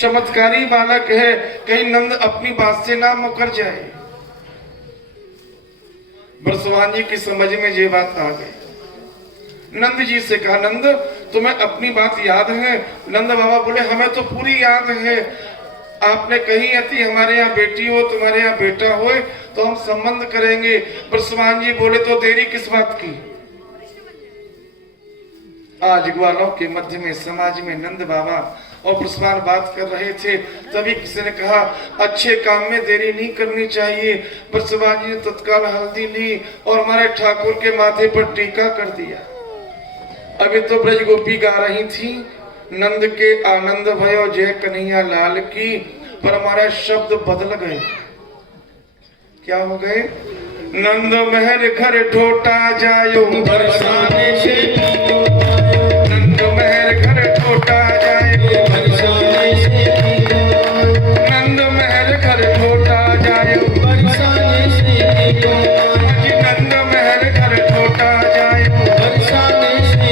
चमत्कारी बालक है, कहीं नंद अपनी बात से ना मुकर जाए। बरसवान जी की समझ में ये बात आ गई। नंद जी से कहा, नंद तुम्हें अपनी बात याद है? नंद बाबा बोले, हमें तो पूरी याद है। आपने कही थी हमारे यहाँ बेटी हो, तुम्हारे यहाँ बेटा हो तो हम संबंध करेंगे। बरसवान जी बोले, तो देरी किस बात की? आज ग्वालों के मध्य में समाज में नंद बाबा और बरसवान बात कर रहे थे, तभी किसी ने कहा, अच्छे काम में देरी नहीं करनी चाहिए। बरसवान जी ने तत्काल हल्दी ली और हमारे ठाकुर के माथे पर टीका कर दिया। अभी तो ब्रज गोपी गा रही थी, नंद के आनंद भयो जय कन्हैया लाल की, पर हमारे शब्द बदल गए। क्या हो गए? नंद महर घर ठोटा जायो बरसाने से, नंद महर घर ठोटा जायो बरसाने से, नंद महर घर ठोटा जायो बरसाने से, नंद महर घर ठोटा जायो बरसाने से,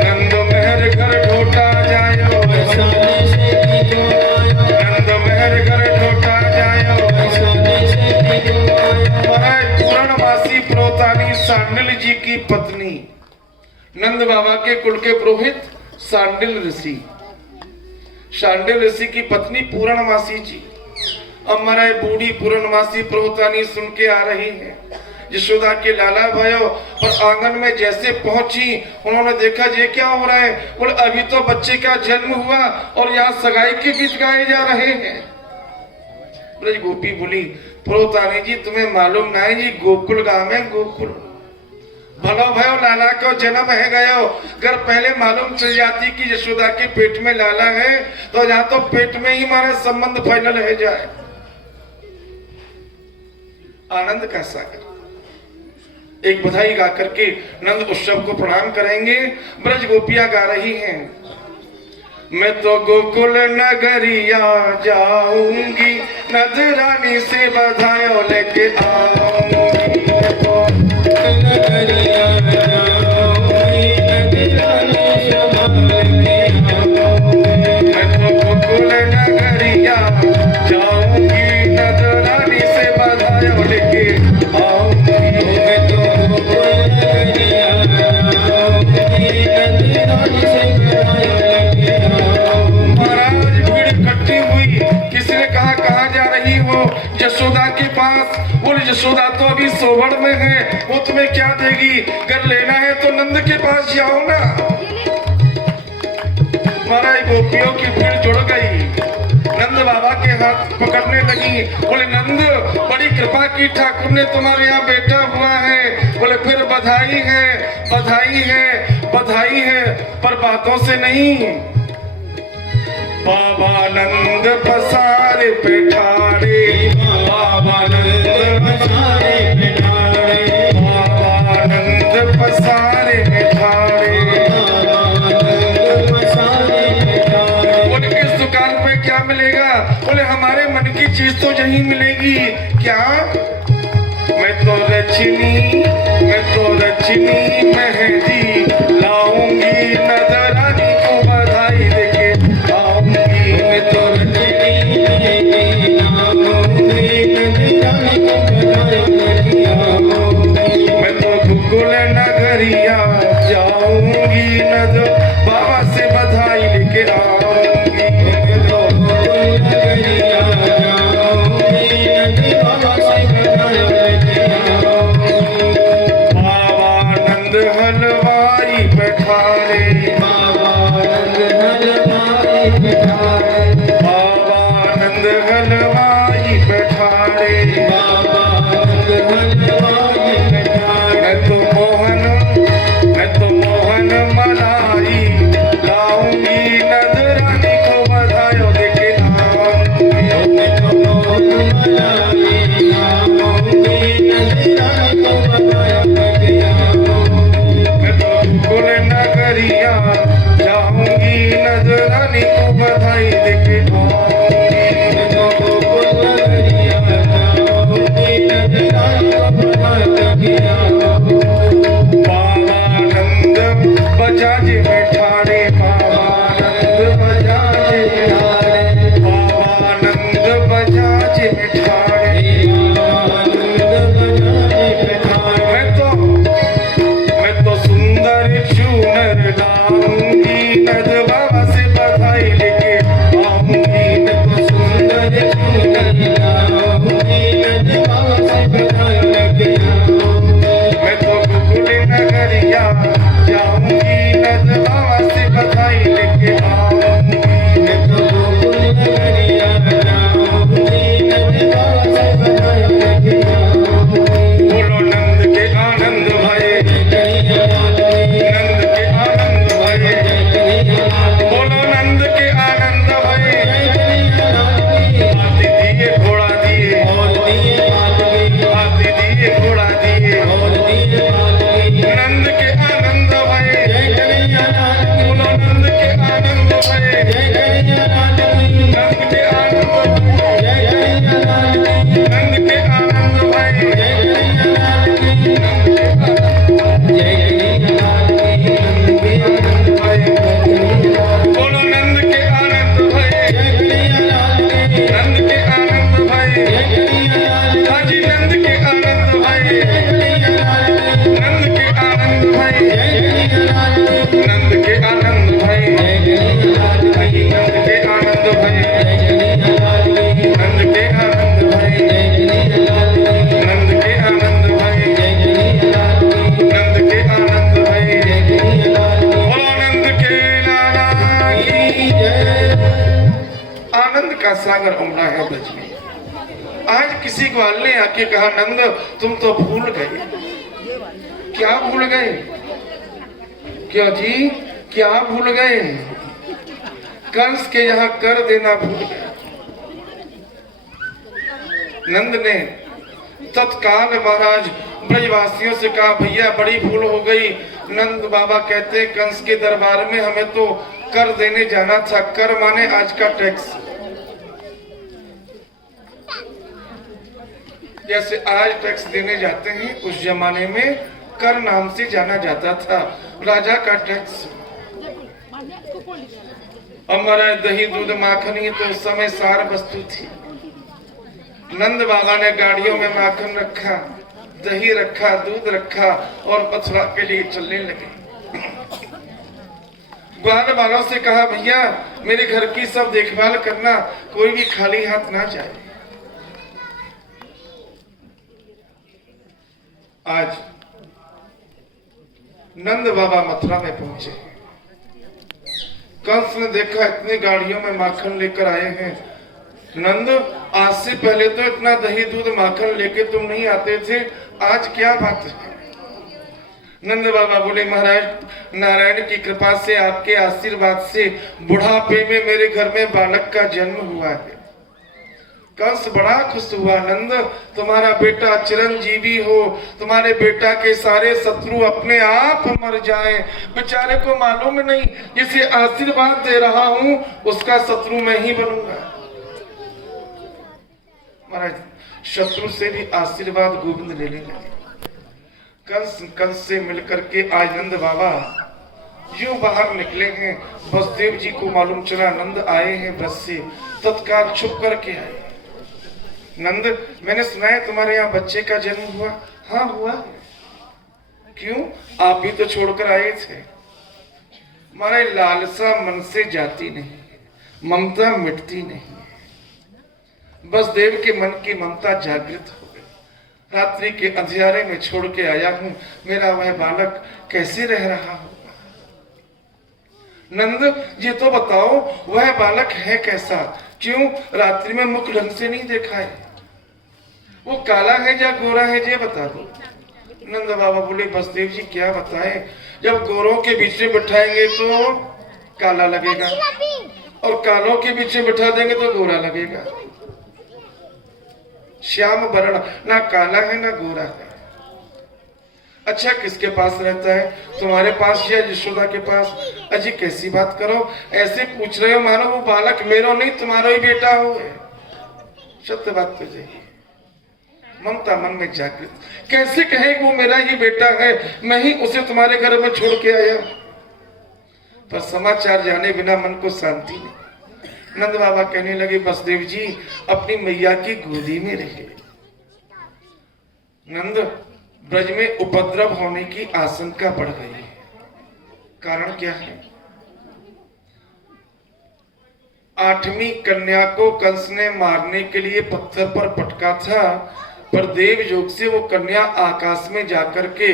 नंद महर घर ठोटा जायो बरसाने से, नंद महर घर ठोटा जायो बरसाने से। पूर्णमासी प्रोतानी सांडिल जी की पत्नी, नंद बाबा के कुल के पुरोहित सांडिल ऋषि, सांडिल ऋषि की पत्नी पूर्णमासी जी। अब हमारे बूढ़ी पूर्णमासी प्रोतानी सुन के आ रही है। यशोदा के लाला भयो और आंगन में जैसे पहुंची, उन्होंने देखा ये क्या हो रहा है। बोले, अभी तो बच्चे का जन्म हुआ और यहाँ सगाई के गीत गाए जा रहे हैं। ब्रज गोपी बोली, प्रोतानी जी तुम्हें मालूम नहीं जी, गोकुल गांव है गोकुल। भलो भयो लाला को जन्म है गयो, अगर पहले मालूम चल जाती कि यशोदा के पेट में लाला है तो यहाँ तो पेट में ही हमारा संबंध फाइनल है जाए। आनंद का सागर एक बधाई गा करके नंद उत्सव को प्रणाम करेंगे। ब्रज गोपियां गा रही हैं, मैं तो गोकुल नगरिया जाऊंगी, नजरानी से बधाई लेके आऊंगी। नगरिया जाऊंगी, नजरानी से मैं तो गोकुल नगरिया जाऊंगी, नजरानी से बधाई लेके आऊंगी। मैं तो गोकुल नगरिया जाऊंगी, नजरानी से बधाई लेके आऊंगी। महाराज भीड़ इकट्ठी हुई, किसी ने कहा कहाँ जा रही हो? यशोदा के पास। बोले, यशोदा तो अभी सोवड़ में है, वो तुम्हें क्या देगी? अगर लेना है तो नंद के पास जाओ ना। महाराज गोपियों की भीड़ जुड़ गई, नंद बाबा के हाथ पकड़ने लगी। बोले, नंद बड़ी कृपा की, ठाकुर ने तुम्हारे यहाँ बेटा हुआ है। बोले, फिर बधाई है बधाई है बधाई है, पर बातों से नहीं। बाबा नंद पसारे पेठारे, बाबा नंद पसारे पेठारे, बाबा नंद पसारे पेठारे, बोले, किस दुकान पे क्या मिलेगा? बोले, हमारे मन की चीज तो यही मिलेगी। क्या? मैं तो रचनी मेहंदी लाऊंगी, नजरानी को बधाई देके आऊंगी। मैं तो रचनी मेहंदी लाऊंगी, नजरानी को बधाई देके आऊंगी। मैं तो गोकुल नगरिया जाऊंगी, नजर बाबा से बधाई लेके आऊंगी। मैं तो गोकुल नगरिया जाऊंगी, नजर बाबा से बधाई लेके आऊंगी। बाबा नंद हलवाई बैठारे, आनंद का सागर उमड़ा है ब्रज में। आज किसी ग्वाल ने आके कहा नंद तुम तो भूल गए। क्या भूल गए? क्यों जी, क्या भूल गए? कंस के यहाँ कर देना भूल गए। नंद ने तत्काल महाराज ब्रजवासियों से कहा भैया बड़ी भूल हो गई। नंद बाबा कहते कंस के दरबार में हमें तो कर देने जाना था। कर माने आज का टैक्स। जैसे आज टैक्स देने जाते हैं उस जमाने में कर नाम से जाना जाता था, राजा का टैक्स। हमारा दही दूध माखन ही तो उस समय सार वस्तु थी। नंद बाबा ने गाड़ियों में माखन रखा, दही रखा, दूध रखा और मथुरा के लिए चलने लगे। ग्वाल वालों से कहा भैया मेरे घर की सब देखभाल करना, कोई भी खाली हाथ ना जाए। आज नंद बाबा मथुरा में पहुंचे। कंस ने देखा इतनी गाड़ियों में माखन लेकर आए हैं। नंद आज से पहले तो इतना दही दूध माखन लेके तुम नहीं आते थे, आज क्या बात है? नंद बाबा बोले महाराज नारायण की कृपा से आपके आशीर्वाद से बुढ़ापे में मेरे घर में बालक का जन्म हुआ है। कंस बड़ा खुश हुआ। नंद तुम्हारा बेटा चिरंजीवी हो, तुम्हारे बेटा के सारे शत्रु अपने आप मर जाएं। बेचारे को मालूम नहीं जिसे आशीर्वाद दे रहा हूं उसका शत्रु मैं ही बनूंगा। महाराज शत्रु से भी आशीर्वाद गोविंद ले लेंगे। कंस से मिलकर के आज नंद बाबा यूं बाहर निकले हैं। वसुदेव जी को मालूम चला नंद आए हैं ब्रज से, तत्काल छुप करके आए। नंद मैंने सुना है तुम्हारे यहाँ बच्चे का जन्म हुआ। हाँ हुआ। क्यों? आप भी तो छोड़कर आए थे। हमारे लालसा मन से जाती नहीं, ममता मिटती नहीं। बस देव के मन की ममता जागृत हो गई। रात्रि के अंधियारे में छोड़ के आया हूं, मेरा वह बालक कैसे रह रहा होगा। नंद ये तो बताओ वह बालक है कैसा? क्यों रात्रि में मुख ढंग से नहीं देखा है? वो काला है या गोरा है ये बता दो। नंद बाबा बोले वसुदेव जी क्या बताएं, जब गोरों के बीच में बिठाएंगे तो काला लगेगा और कालों के बीच में बिठा देंगे तो गोरा लगेगा। श्याम वर्ण, ना काला है ना गोरा है। अच्छा किसके पास रहता है? तुम्हारे पास या यशोदा के पास? अजी कैसी बात करो, ऐसे पूछ रहे हो मानो वो बालक मेरो नहीं तुम्हारा ही बेटा हो। सत्य बात तो यही। ममता मन में जागृत। कैसे कहे वो मेरा ही बेटा है, मैं ही उसे तुम्हारे घर में छोड़ के आया। पर समाचार जाने बिना मन को शांति नहीं। नंद बाबा कहने लगे वसुदेव जी अपनी मैया की गोदी में रहे। नंद ब्रज में उपद्रव होने की आशंका बढ़ गई है। कारण क्या है? 8वीं कन्या को कंस ने मारने के लिए पत्थर पर पटका था, पर देव योग से वो कन्या आकाश में जाकर के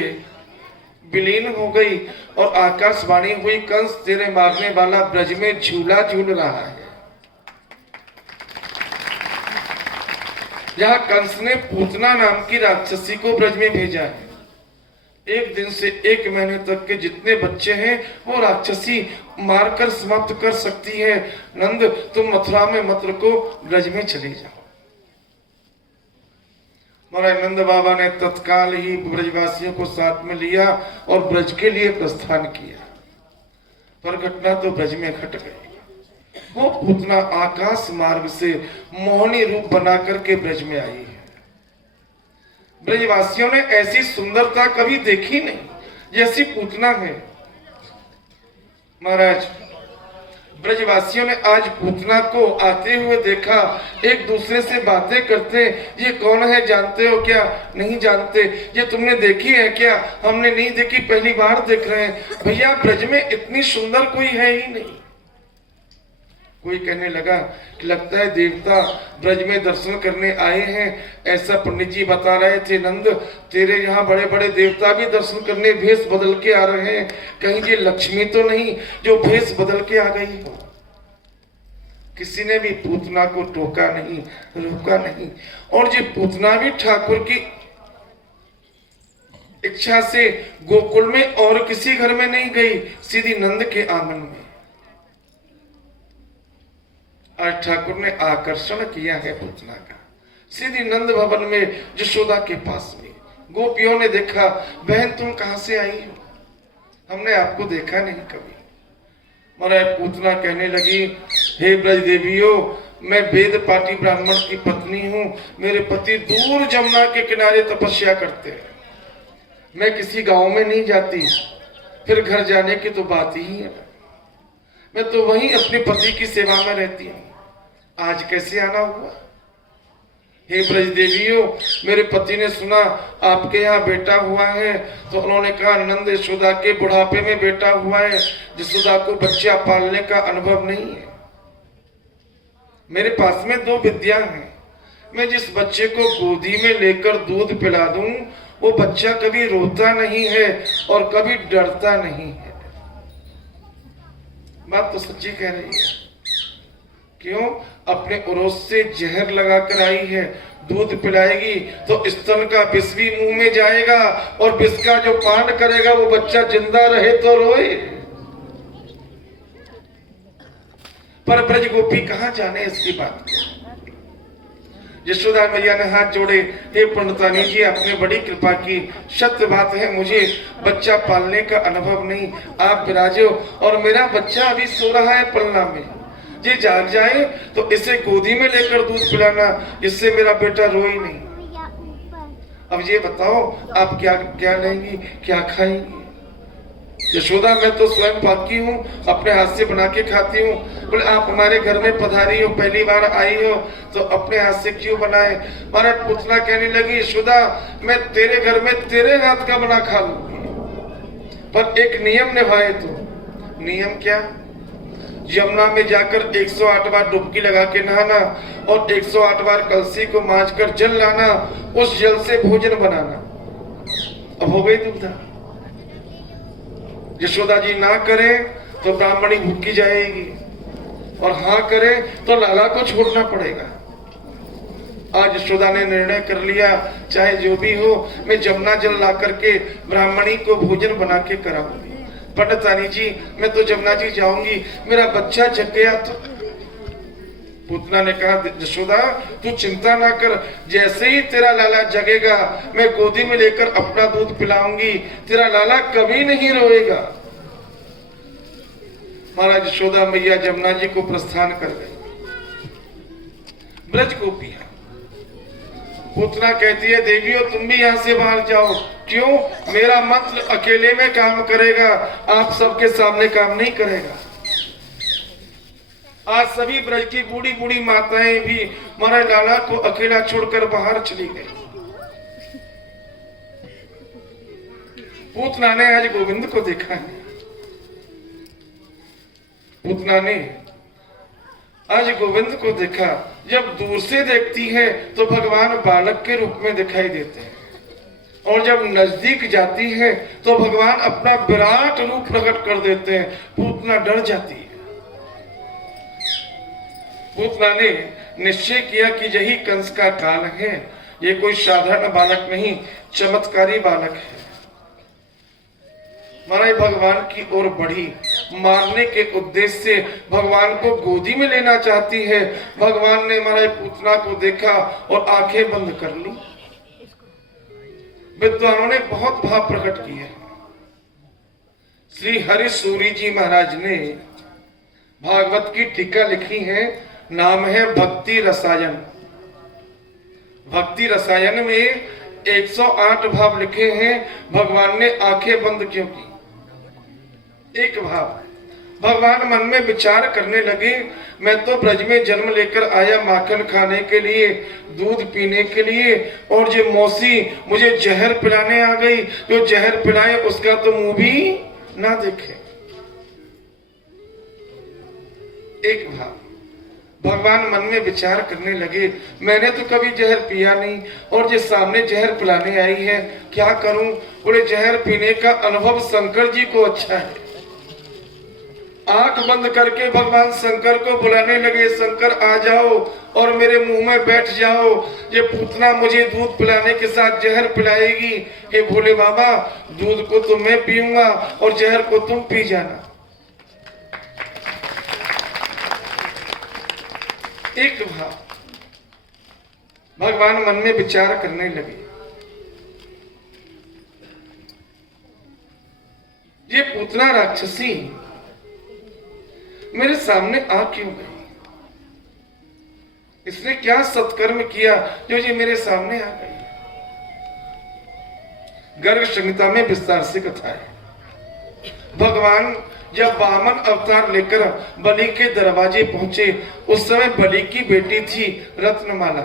विलीन हो गई और आकाशवाणी हुई कंस तेरे मारने वाला ब्रज में झूला झूल रहा है। जहां कंस ने पूतना नाम की राक्षसी को ब्रज में भेजा है। 1 दिन से 1 महीने तक के जितने बच्चे हैं वो राक्षसी मारकर समाप्त कर सकती है। नंद तुम मथुरा में मत रुको, ब्रज में चले जाओ। महाराज नंद बाबा ने तत्काल ही ब्रजवासियों को साथ में लिया और ब्रज के लिए प्रस्थान किया। पर घटना तो ब्रज में घट गई। वो पूतना आकाश मार्ग से मोहनी रूप बना करके ब्रज में आई है। ब्रजवासियों ने ऐसी सुंदरता कभी देखी नहीं जैसी पूतना है। महाराज ब्रजवासियों ने आज पूतना को आते हुए देखा, एक दूसरे से बातें करते। ये कौन है जानते हो क्या? नहीं जानते। ये तुमने देखी है क्या? हमने नहीं देखी, पहली बार देख रहे हैं। भैया ब्रज में इतनी सुंदर कोई है ही नहीं। कोई कहने लगा कि लगता है देवता ब्रज में दर्शन करने आए हैं, ऐसा पंडित जी बता रहे थे। नंद तेरे यहाँ बड़े बड़े देवता भी दर्शन करने भेष बदल के आ रहे हैं, कहीं ये लक्ष्मी तो नहीं जो भेष बदल के आ गई हो। किसी ने भी पूतना को टोका नहीं, रोका नहीं। और ये पूतना भी ठाकुर की इच्छा से गोकुल में और किसी घर में नहीं गई, सीधी नंद के आंगन में। आज ठाकुर ने आकर्षण किया है पूतना का, सीधी नंद भवन में यशोदा के पास में। गोपियों ने देखा, बहन तुम कहां से आई हो, हमने आपको देखा नहीं कभी। महाराज पूतना कहने लगी, हे ब्रज देवियों, मैं वेद पाटी ब्राह्मण की पत्नी हूँ, मेरे पति दूर जमुना के किनारे तपस्या करते हैं, मैं किसी गांव में नहीं जाती, फिर घर जाने की तो बात ही है, मैं तो वहीं अपने पति की सेवा में रहती हूँ, आज कैसे आना हुआ। हे ब्रज देवियों, मेरे पति ने सुना आपके यहाँ बेटा हुआ है, तो उन्होंने कहा नंद यशोदा के बुढ़ापे में बेटा हुआ है, यशोदा को बच्चा पालने का अनुभव नहीं है। मेरे पास में 2 विद्या हैं, मैं जिस बच्चे को गोदी में लेकर दूध पिला दूं, वो बच्चा कभी रोता नहीं है और कभी डरता नहीं है। बात तो सच्ची कह रही है। क्यों? अपने उरोस से जहर लगाकर आई है, दूध पिलाएगी तो स्तन का विष भी मुंह में जाएगा, और विष का जो पान करेगा वो बच्चा जिंदा रहे तो रोए। पर ब्रज गोपी कहां जाने इसकी बात। यशोदा मैया ने हाथ जोड़े, हे पंडितानी जी, आपने बड़ी कृपा की, सत्य बात है, मुझे बच्चा पालने का अनुभव नहीं, आप विराजो, और मेरा बच्चा अभी सो रहा है पलना में, ये जाग जाए तो इसे गोदी में लेकर दूध पिलाना, इससे मेरा बेटा रोए नहीं। अब ये बताओ आप क्या क्या लेंगी, क्या खाएंगी। यशोदा, मैं तो स्वयं पाकी हूँ, अपने हाथ से बना के खाती हूँ। बोले आप हमारे घर में पधारी हो, पहली बार आई हो, तो अपने हाथ से क्यों बनाए। महाराज पूतना कहने लगी, यशोदा मैं तेरे घर में तेरे हाथ का बना खा लूंगी, पर एक नियम निभाए तो। नियम क्या? यमुना में जाकर 108 बार डुबकी लगा के नहाना, और 108 बार कलसी को मांझकर जल लाना, उस जल से भोजन बनाना। अब हो गई दुविधा। यशोदा जी ना करें तो ब्राह्मणी भूखी जाएगी, और हाँ करें तो लाला को छोड़ना पड़ेगा। आज यशोदा ने निर्णय कर लिया, चाहे जो भी हो, मैं जमुना जल ला करके ब्राह्मणी को भोजन बना के कराऊंगी। पंडितानी जी, मैं तो जमुना जी जाऊंगी, मेरा बच्चा जग गया तो। पूतना ने कहा, यशोदा तू चिंता ना कर, जैसे ही तेरा लाला जगेगा मैं गोदी में लेकर अपना दूध पिलाऊंगी, तेरा लाला कभी नहीं रोएगा। महाराज यशोदा मैया जमुना जी को प्रस्थान कर गई। ब्रज गोपियां, पूतना कहती है, देवियों तुम भी यहाँ से बाहर जाओ। क्यों? मेरा मंत्र अकेले में काम करेगा, आप सबके सामने काम नहीं करेगा। आज सभी ब्रज की बूढ़ी बूढ़ी माताएं भी महाराज लाला को अकेला छोड़कर बाहर चली गई। पूतना ने आज गोविंद को देखा है। पूतना ने आज गोविंद को देखा। जब दूर से देखती है तो भगवान बालक के रूप में दिखाई देते हैं, और जब नजदीक जाती है तो भगवान अपना विराट रूप प्रकट कर देते हैं। पूतना डर जाती है। पूतना ने निश्चय किया कि यही कंस का काल है, ये कोई साधारण बालक नहीं, चमत्कारी बालक है। महाराज भगवान की ओर बढ़ी, मारने के उद्देश्य से भगवान को गोदी में लेना चाहती है। भगवान ने महाराज पूतना को देखा और आंखें बंद कर ली। विद्वानों ने बहुत भाव प्रकट किए। श्री हरि सूरी जी महाराज ने भागवत की टीका लिखी है, नाम है भक्ति रसायन। भक्ति रसायन में 108 भाव लिखे हैं। भगवान ने आंखें बंद क्यों की? एक भाव, भगवान मन में विचार करने लगे, मैं तो ब्रज में जन्म लेकर आया माखन खाने के लिए, दूध पीने के लिए, और जो मौसी मुझे जहर पिलाने आ गई, जो जहर पिलाए उसका तो मुंह भी ना देखे। एक भाव, भगवान मन में विचार करने लगे, मैंने तो कभी जहर पिया नहीं, और जो सामने जहर पिलाने आई है, क्या करूं? बोले जहर पीने का अनुभव शंकर जी को अच्छा है, आंख बंद करके भगवान शंकर को बुलाने लगे, शंकर आ जाओ और मेरे मुंह में बैठ जाओ, ये पूतना मुझे दूध पिलाने के साथ जहर पिलाएगी। हे भोले बाबा, दूध को तो मैं पीऊंगा और जहर को तुम पी जाना। एक भाव भगवान मन में विचार करने लगे, ये पूतना राक्षसी मेरे सामने आ क्यों गई? इसने क्या सत्कर्म किया जो ये मेरे सामने आ गई? गर्ग संहिता में विस्तार से कथा है। भगवान जब वामन अवतार लेकर बलि के दरवाजे पहुंचे, उस समय बलि की बेटी थी रत्नमाला।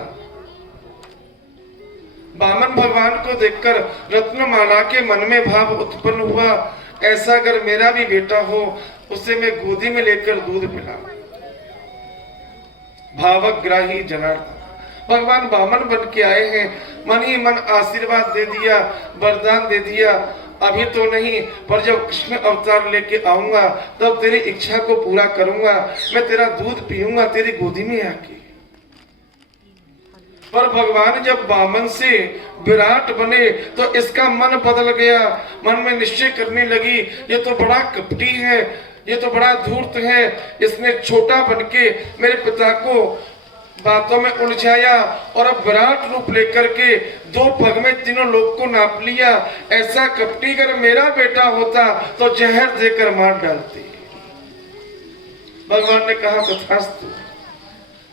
वामन भगवान को देखकर रत्नमाला के मन में भाव उत्पन्न हुआ, ऐसा अगर मेरा भी बेटा हो, उसे मैं गोदी में लेकर दूध पिलाऊं। भावग्राही जनार्दन भगवान वामन बन के आए हैं, मन ही मन आशीर्वाद दे दिया, वरदान दे दिया, अभी तो नहीं पर जब कृष्ण अवतार लेके आऊंगा तब तेरी इच्छा को पूरा करूंगा, मैं तेरा दूध पीऊंगा तेरी गोदी में आके। पर भगवान जब वामन से विराट बने तो इसका मन बदल गया, मन में निश्चय करने लगी, ये तो बड़ा कपटी है, ये तो बड़ा धूर्त है, इसने छोटा बनके मेरे पिता को बातों में उलझाया और अब विराट रूप लेकर के 2 पग में तीनों लोग को नाप लिया। ऐसा कपटी अगर मेरा बेटा होता तो जहर देकर मार डालती। भगवान ने कहा तथास्तु,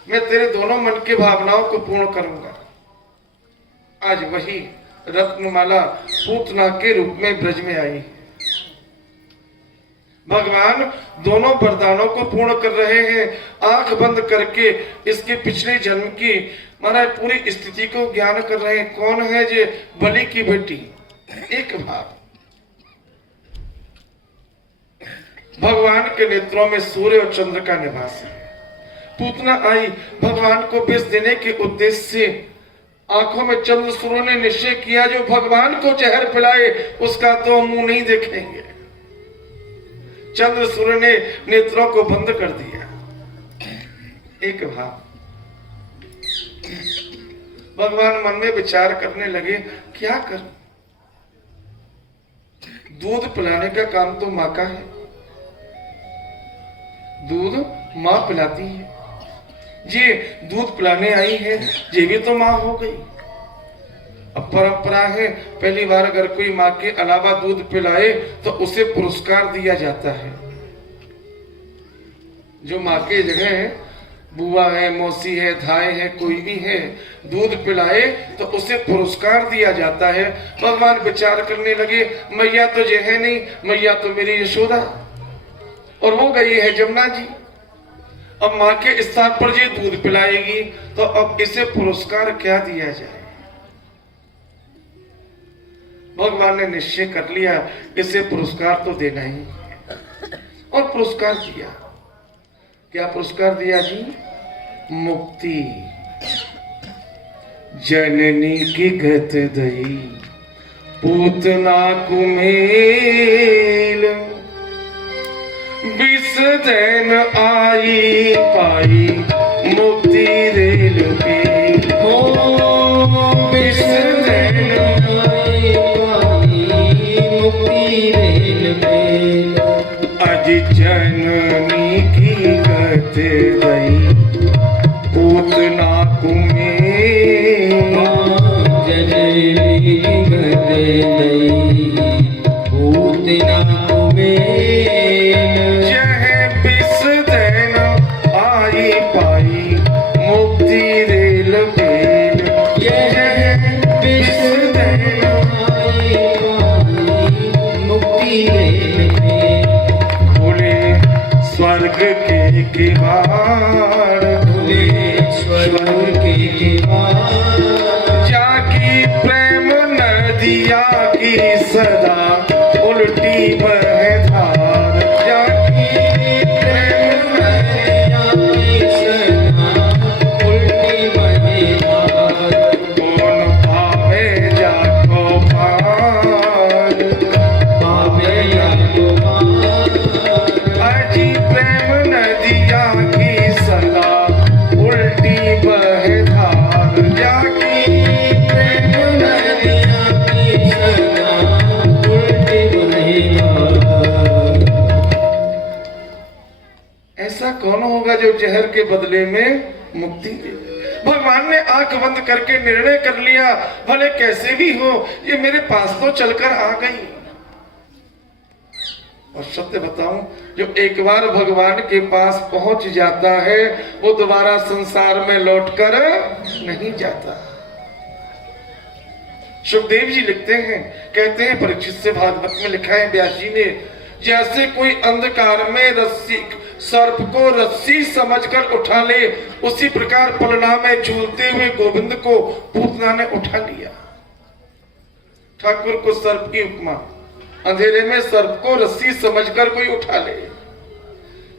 मैं तेरे दोनों मन की भावनाओं को पूर्ण करूंगा। आज वही रत्नमाला पूतना के रूप में ब्रज में आई। भगवान दोनों वरदानों को पूर्ण कर रहे हैं। आंख बंद करके इसके पिछले जन्म की महाराज पूरी स्थिति को ज्ञान कर रहे हैं। कौन है ये? बलि की बेटी। एक भाव भगवान के नेत्रों में सूर्य और चंद्र का निवास है। पूतना आई भगवान को विष देने के उद्देश्य से। आंखों में चंद्र सूर्य ने निश्चय किया, जो भगवान को जहर पिलाए उसका तो मुंह नहीं देखेंगे। चंद्र सूर्य ने नेत्रों को बंद कर दिया। एक भाव भगवान मन में विचार करने लगे, क्या करूं? दूध पिलाने का काम तो माँ का है, दूध माँ पिलाती है, ये दूध पिलाने आई है, ये भी तो माँ हो गई। अब परंपरा है, पहली बार अगर कोई माँ के अलावा दूध पिलाए तो उसे पुरस्कार दिया जाता है। जो माँ के जगह बुआ है, मौसी है, धाय है, कोई भी है, दूध पिलाए तो उसे पुरस्कार दिया जाता है। भगवान विचार करने लगे, मैया तो ये है नहीं, मैया तो मेरी यशोदा और हो गई है जमुना जी। अब माँ के स्थान पर ये दूध पिलाएगी तो अब इसे पुरस्कार क्या दिया जाए? भगवान ने निश्चय कर लिया, इसे पुरस्कार तो देना ही और पुरस्कार दिया। क्या पुरस्कार दिया जी? मुक्ति। जननी की गत दई पूतना कुमेल, विष दैन आई पाई मुक्ति रेल पे। हो विष दैन आई पाई मुक्ति रेल पे। अज जननी की गत गई पूतना कुमेल, जननी की गत गई पूतना कुमेल। जहर के बदले में मुक्ति दे दे। भगवान ने आंख बंद करके निर्णय कर लिया, भले कैसे भी हो ये मेरे पास तो चलकर आ गई। और सत्य बताऊं, जो एक बार भगवान के पास पहुंच जाता है वो दोबारा संसार में लौटकर नहीं जाता। सुखदेव जी लिखते हैं, कहते हैं परीक्षित से भागवत में लिखा है व्यास जी ने, जैसे कोई अंधकार में रस्सी सर्प को रस्सी समझकर उठा ले, उसी प्रकार पलना में झूलते हुए गोविंद को पूतना ने उठा लिया। ठाकुर को सर्प की उपमा, अंधेरे में सर्प को रस्सी समझकर कोई उठा ले।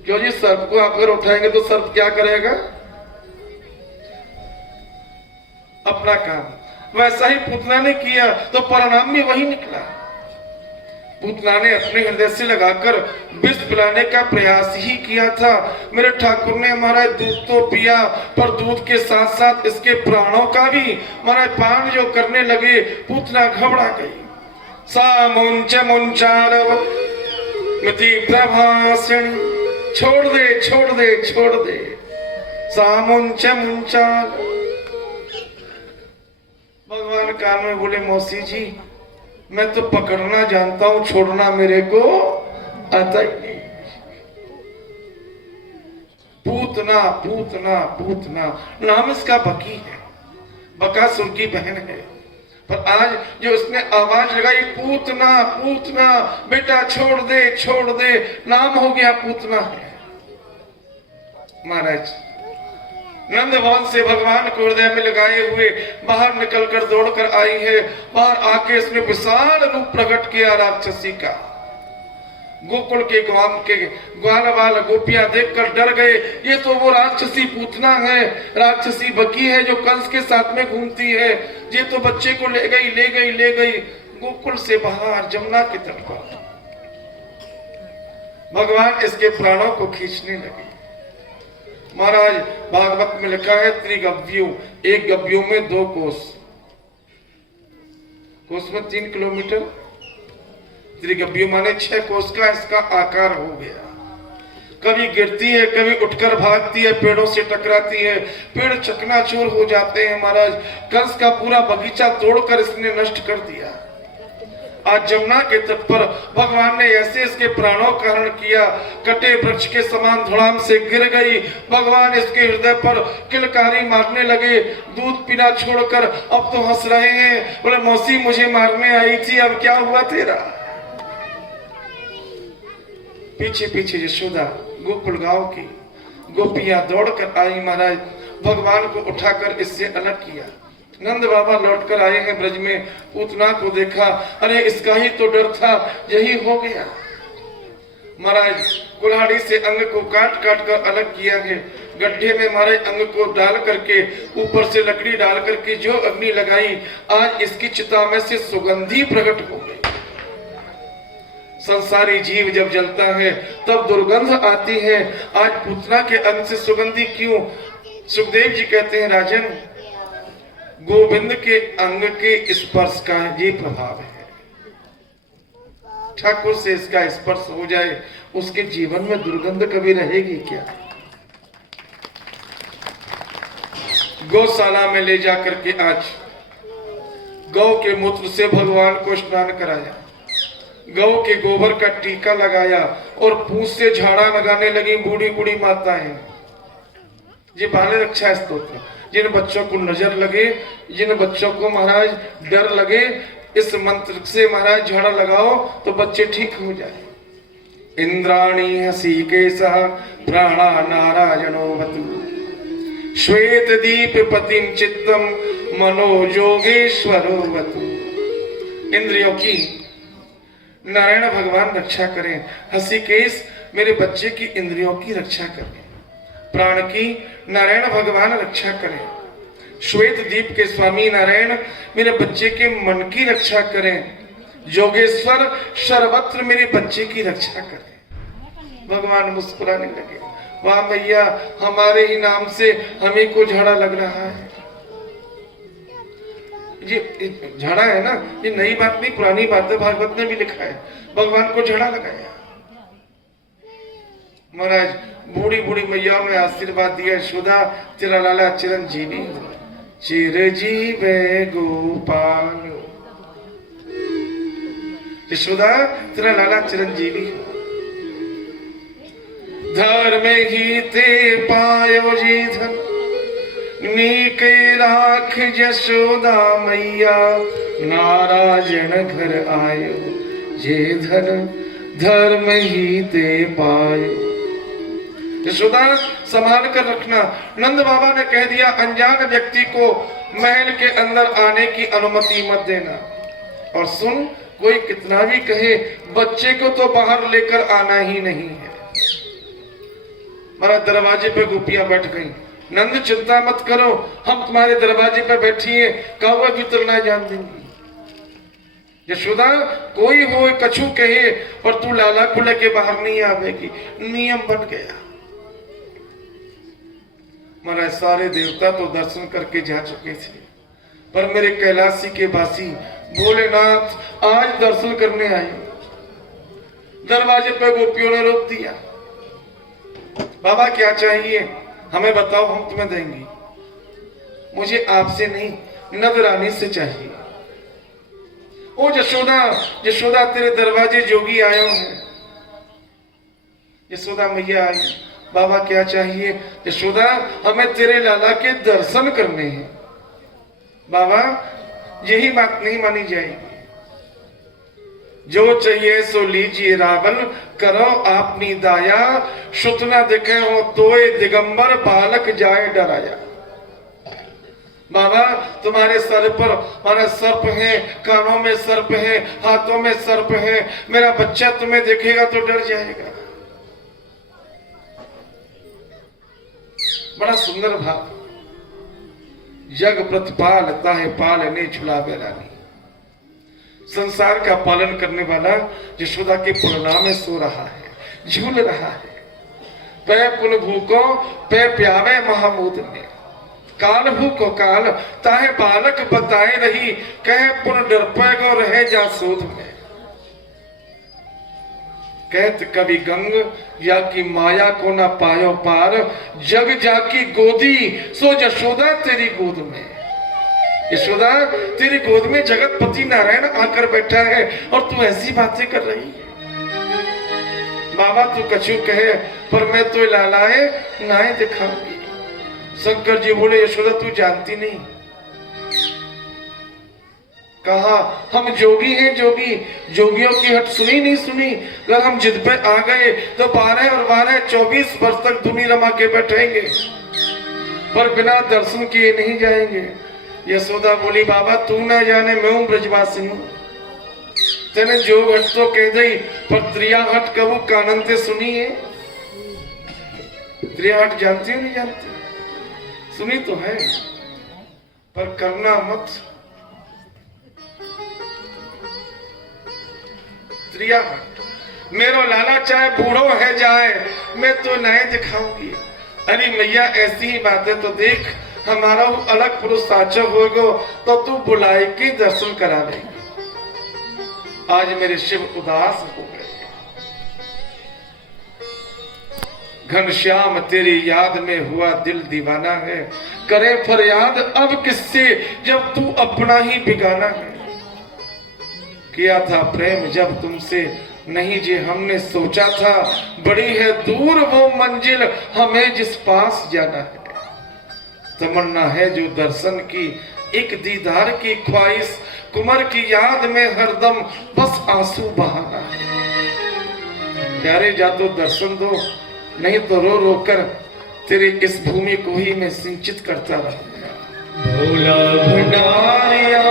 क्यों जी, सर्प को आप अगर उठाएंगे तो सर्प क्या करेगा? अपना काम। वैसा ही पूतना ने किया तो परिणाम भी वही निकला। पूतना ने अपने हृदय से लगाकर विष पिलाने का प्रयास ही किया था। मेरे ठाकुर ने हमारा दूध तो पिया, पर दूध के साथ साथ इसके प्राणों का भी हमारा पान जो करने लगे, पूतना घबरा गई। सा मुंच मुंचारव मिति प्रभाषण, छोड़ दे छोड़ दे छोड़ दे। सा मुंच मुंचार। भगवान कान में बोले, मौसी जी मैं तो पकड़ना जानता हूं, छोड़ना मेरे को आता ही नहीं। पूतना पूतना पूतना नाम इसका बकी है, बकासुर की बहन है। पर आज जो उसने आवाज लगाई पूतना पूतना, बेटा छोड़ दे, नाम हो गया पूतना है। महाराज नंद भवन से भगवान को हृदय में लगाए हुए बाहर निकलकर दौड़कर आई है। बाहर आके इसने विशाल रूप प्रकट किया राक्षसी का। गोकुल के ग्वाल वाल गोपियां देखकर डर गए, ये तो वो राक्षसी पूतना है, राक्षसी बकी है जो कंस के साथ में घूमती है। ये तो बच्चे को ले गई गोकुल से बाहर जमुना के तट पर। भगवान इसके प्राणों को खींचने लगे। महाराज भागवत में लिखा है त्रिगव्यू, एक गव्यू में 2 कोस, कोस में 3 किलोमीटर, त्रिगव्यू माने 6 कोस का इसका आकार हो गया। कभी गिरती है, कभी उठकर भागती है, पेड़ों से टकराती है, पेड़ चकनाचूर हो जाते हैं। महाराज कंस का पूरा बगीचा तोड़कर इसने नष्ट कर दिया। आज जमुना के तट पर भगवान ने ऐसे इसके प्राणों का हरण किया, कटे वृक्ष के समान धड़ाम से गिर गई। भगवान इसके हृदय पर किलकारी मारने लगे, दूध पीना छोड़कर अब तो हंस रहे हैं। बोले मौसी मुझे मारने आई थी, अब क्या हुआ तेरा? पीछे पीछे यशोदा गोकुल गांव की गोपियां दौड़कर आई। महाराज भगवान को उठाकर इससे अलग किया। नंद बाबा लौटकर आए हैं ब्रज में, पूतना को देखा, अरे इसका ही तो डर था, यही हो गया। महाराज कुल्हाड़ी से अंग को काट काट कर अलग किया है। गड्ढे में हमारे अंग को डाल करके ऊपर से लकड़ी डाल करके जो अग्नि लगाई, आज इसकी चिता में से सुगंधी प्रकट हो गई। संसारी जीव जब जलता है तब दुर्गंध आती है, आज पूतना के अंग से सुगंधी क्यों? सुखदेव जी कहते हैं राजन, गोविंद के अंग के स्पर्श का ये प्रभाव है। ठाकुर से इसका स्पर्श हो जाए, उसके जीवन में दुर्गंध कभी रहेगी क्या? गौशाला में ले जाकर के आज गौ के मूत्र से भगवान को स्नान कराया, गौ के गोबर का टीका लगाया और पूंछ से झाड़ा लगाने लगी बूढ़ी बूढ़ी माताएं। ये बाल रक्षा स्तोत्र, जिन बच्चों को नजर लगे, जिन बच्चों को महाराज डर लगे, इस मंत्र से महाराज झाड़ा लगाओ तो बच्चे ठीक हो जाए। इंद्राणी हसीकेशः प्राणा नारायणोऽवतु, श्वेत दीप पतिं चित्तम मनोजोगेश्वरोऽवतु। इंद्रियों की नारायण भगवान रक्षा करें। हसीकेश मेरे बच्चे की इंद्रियों की रक्षा करें। प्राण की नारायण भगवान रक्षा करें। श्वेत दीप के स्वामी नारायण मेरे बच्चे के मन की रक्षा करें। जोगेश्वर सर्वत्र मेरे बच्चे की रक्षा करें। भगवान मुस्कुराने लगे, वाह भैया हमारे ही नाम से हमें को झाड़ा लग रहा है। ये झाड़ा है ना, ये नई बात नहीं, पुरानी बात है, भागवत ने भी लिखा है। भगवान को झाड़ा लगाया। महाराज बूढ़ी बूढ़ी मैया ने आशीर्वाद दिया, यशोदा तेरा लाला चिरंजीवी हो, चिरजीवे गोपाल। यशोदा तेरा लाला चिरंजीवी हो, धर्म ही ते पायो जी धन, नीके राख यशोदा मैया, नारायण घर आयो जे धन, धर्म ही ते पायो। यशोदा संभाल कर रखना। नंद बाबा ने कह दिया अनजान व्यक्ति को महल के अंदर आने की अनुमति मत देना। और सुन, कोई कितना भी कहे, बच्चे को तो बाहर लेकर आना ही नहीं है। हमारा दरवाजे पे गोपियां बैठ गई, नंद चिंता मत करो, हम तुम्हारे दरवाजे पे बैठी है, कौवा भी उतरना जान देंगी। यशोदा कोई हो कछु कहे पर तू लाला को लेके बाहर नहीं आवेगी, नियम बन गया। महाराज सारे देवता तो दर्शन करके जा चुके थे, पर मेरे कैलाशी के वासी भोलेनाथ आज दर्शन करने आए। दरवाजे पे गोपियों ने रोक दिया, बाबा क्या चाहिए हमें बताओ, हम तुम्हें देंगे। मुझे आपसे नहीं, नंद रानी से चाहिए। ओ यशोदा, यशोदा तेरे दरवाजे जोगी आए हैं। यशोदा मैया आई, बाबा क्या चाहिए? यशोदा हमें तेरे लाला के दर्शन करने हैं। बाबा यही बात नहीं मानी जाएगी, जो चाहिए सो लीजिए रावण, करो आपनी दाया, सुत न दिखे हो तोय दिगंबर, बालक जाए डराया। बाबा तुम्हारे सर पर हमारा सर्प है, कानों में सर्प है, हाथों में सर्प है, मेरा बच्चा तुम्हें देखेगा तो डर जाएगा। बड़ा सुंदर भाव, जग प्रतिपाल ताहे पालने छुलावे रानी। संसार का पालन करने वाला यशोदा के पुरना में सो रहा है, झूल रहा है। पै पुल भूको पै प्यावे महामूद में, काल भूको काल ताहे बालक बताए रही, कहे पुन डरपे गो रहे जा सूद में। कहत कवि गंग या की माया को ना पायो पार, जग जाकी गोदी सो यशोदा तेरी गोद में। यशोदा तेरी गोद में जगतपति नारायण आकर बैठा है और तू ऐसी बातें कर रही है। बाबा तू कछु कहे पर मैं तो लालाए नाए दिखाऊंगी। शंकर जी बोले यशोदा तू जानती नहीं, कहा हम जोगी हैं, जोगी जोगियों की हट सुनी नहीं सुनी। अगर हम जिद पे आ गए तो 12 और 12 24 वर्ष तक धुनी रमा के बैठेंगे, पर बिना दर्शन किए नहीं जाएंगे। यशोदा बोली बाबा तू ना जाने मैं हूं ब्रजवासी हूं, तेने जो हट तो कह दी, पर त्रिया हट कबू कानन से सुनी है? त्रिया हट जानती हो नहीं जानती? सुनी तो है पर करना मत। मेरो लाला चाहे बूढ़ो है जाए, मैं तो नए दिखाऊंगी। अरे मैया ऐसी ही बातें तो देख, हमारा वो अलग पुरुष साचो होगो तो तू बुलाए के दर्शन करा देगी। आज मेरे शिव उदास हो गए, घनश्याम तेरी याद में हुआ दिल दीवाना है, करे फरियाद अब किससे जब तू अपना ही बिगाना है। किया था प्रेम जब तुमसे नहीं जे हमने सोचा था, बड़ी है दूर वो मंजिल हमें जिस पास जाना है। तमन्ना है जो दर्शन की एक दीदार की ख्वाहिश, कुमार की याद में हरदम बस आंसू बहाना है। प्यारे जा तो दर्शन दो, नहीं तो रो रो कर तेरे इस भूमि को ही मैं सिंचित करता रहूंगा। भोला भंडारिया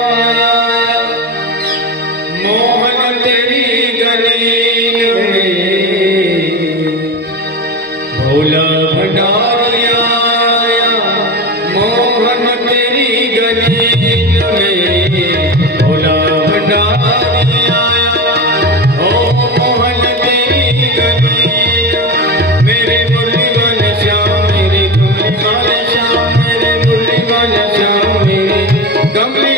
मोहन तेरी गली में, भोला भंडारिया मोहन तेरी गली में, भोला भंडारिया ओ मोहन तेरी गली। मेरे मुरली वाले श्याम, मेरे मुरली वाले श्याम, मेरे मुरली वाले श्याम, मेरे कमली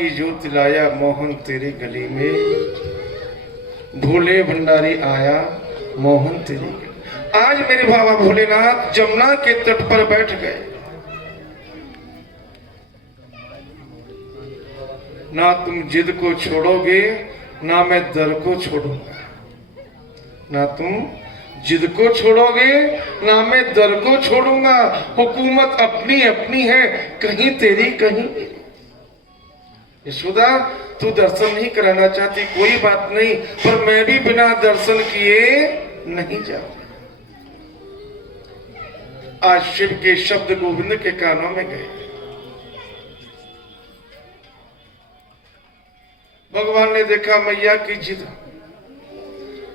की जोत लाया मोहन तेरी गली में, भोले भंडारी आया मोहन तेरी गली। आज मेरे बाबा भोलेनाथ जमुना के तट पर बैठ गए। ना तुम जिद को छोड़ोगे ना मैं दर को छोड़ूंगा, ना तुम जिद को छोड़ोगे ना मैं दर को छोड़ूंगा। हुकूमत अपनी अपनी है, कहीं तेरी कहीं मेरी। यशोदा तू दर्शन नहीं कराना चाहती, कोई बात नहीं, पर मैं भी बिना दर्शन किए नहीं जाऊंगा। आज शिव के शब्द गोविंद के कानों में गए। भगवान ने देखा मैया की जिद,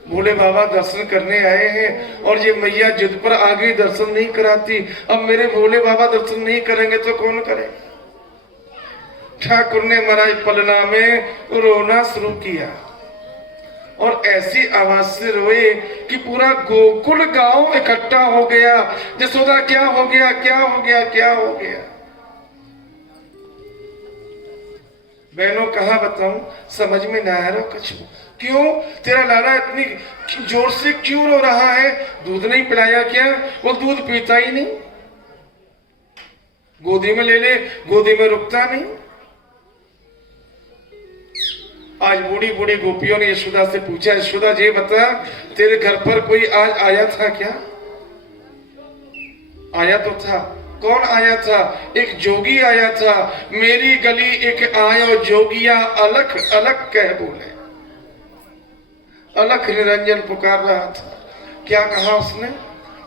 भोले बाबा दर्शन करने आए हैं और ये मैया जिद पर आ गई, दर्शन नहीं कराती। अब मेरे भोले बाबा दर्शन नहीं करेंगे तो कौन करे। ठाकुर ने महाराज पलना में रोना शुरू किया और ऐसी आवाज से रोए कि पूरा गोकुल गांव इकट्ठा हो गया। यशोदा क्या हो गया, क्या हो गया, क्या हो गया। बहनों कहा बताऊं, समझ में ना आ रहा कुछ। क्यों तेरा लाला इतनी जोर से क्यों रो रहा है? दूध नहीं पिलाया क्या? वो दूध पीता ही नहीं, गोदी में ले ले, गोदी में रुकता नहीं। आज बूढ़ी बूढ़ी गोपियों ने यशोदा से पूछा, यशोदा जी बता तेरे घर पर कोई आज आया था क्या? आया तो था। कौन आया था? एक जोगी आया था। मेरी गली एक आयो जोगिया, अलख अलख कह बोले। अलख निरंजन पुकार रहा था। क्या कहा उसने?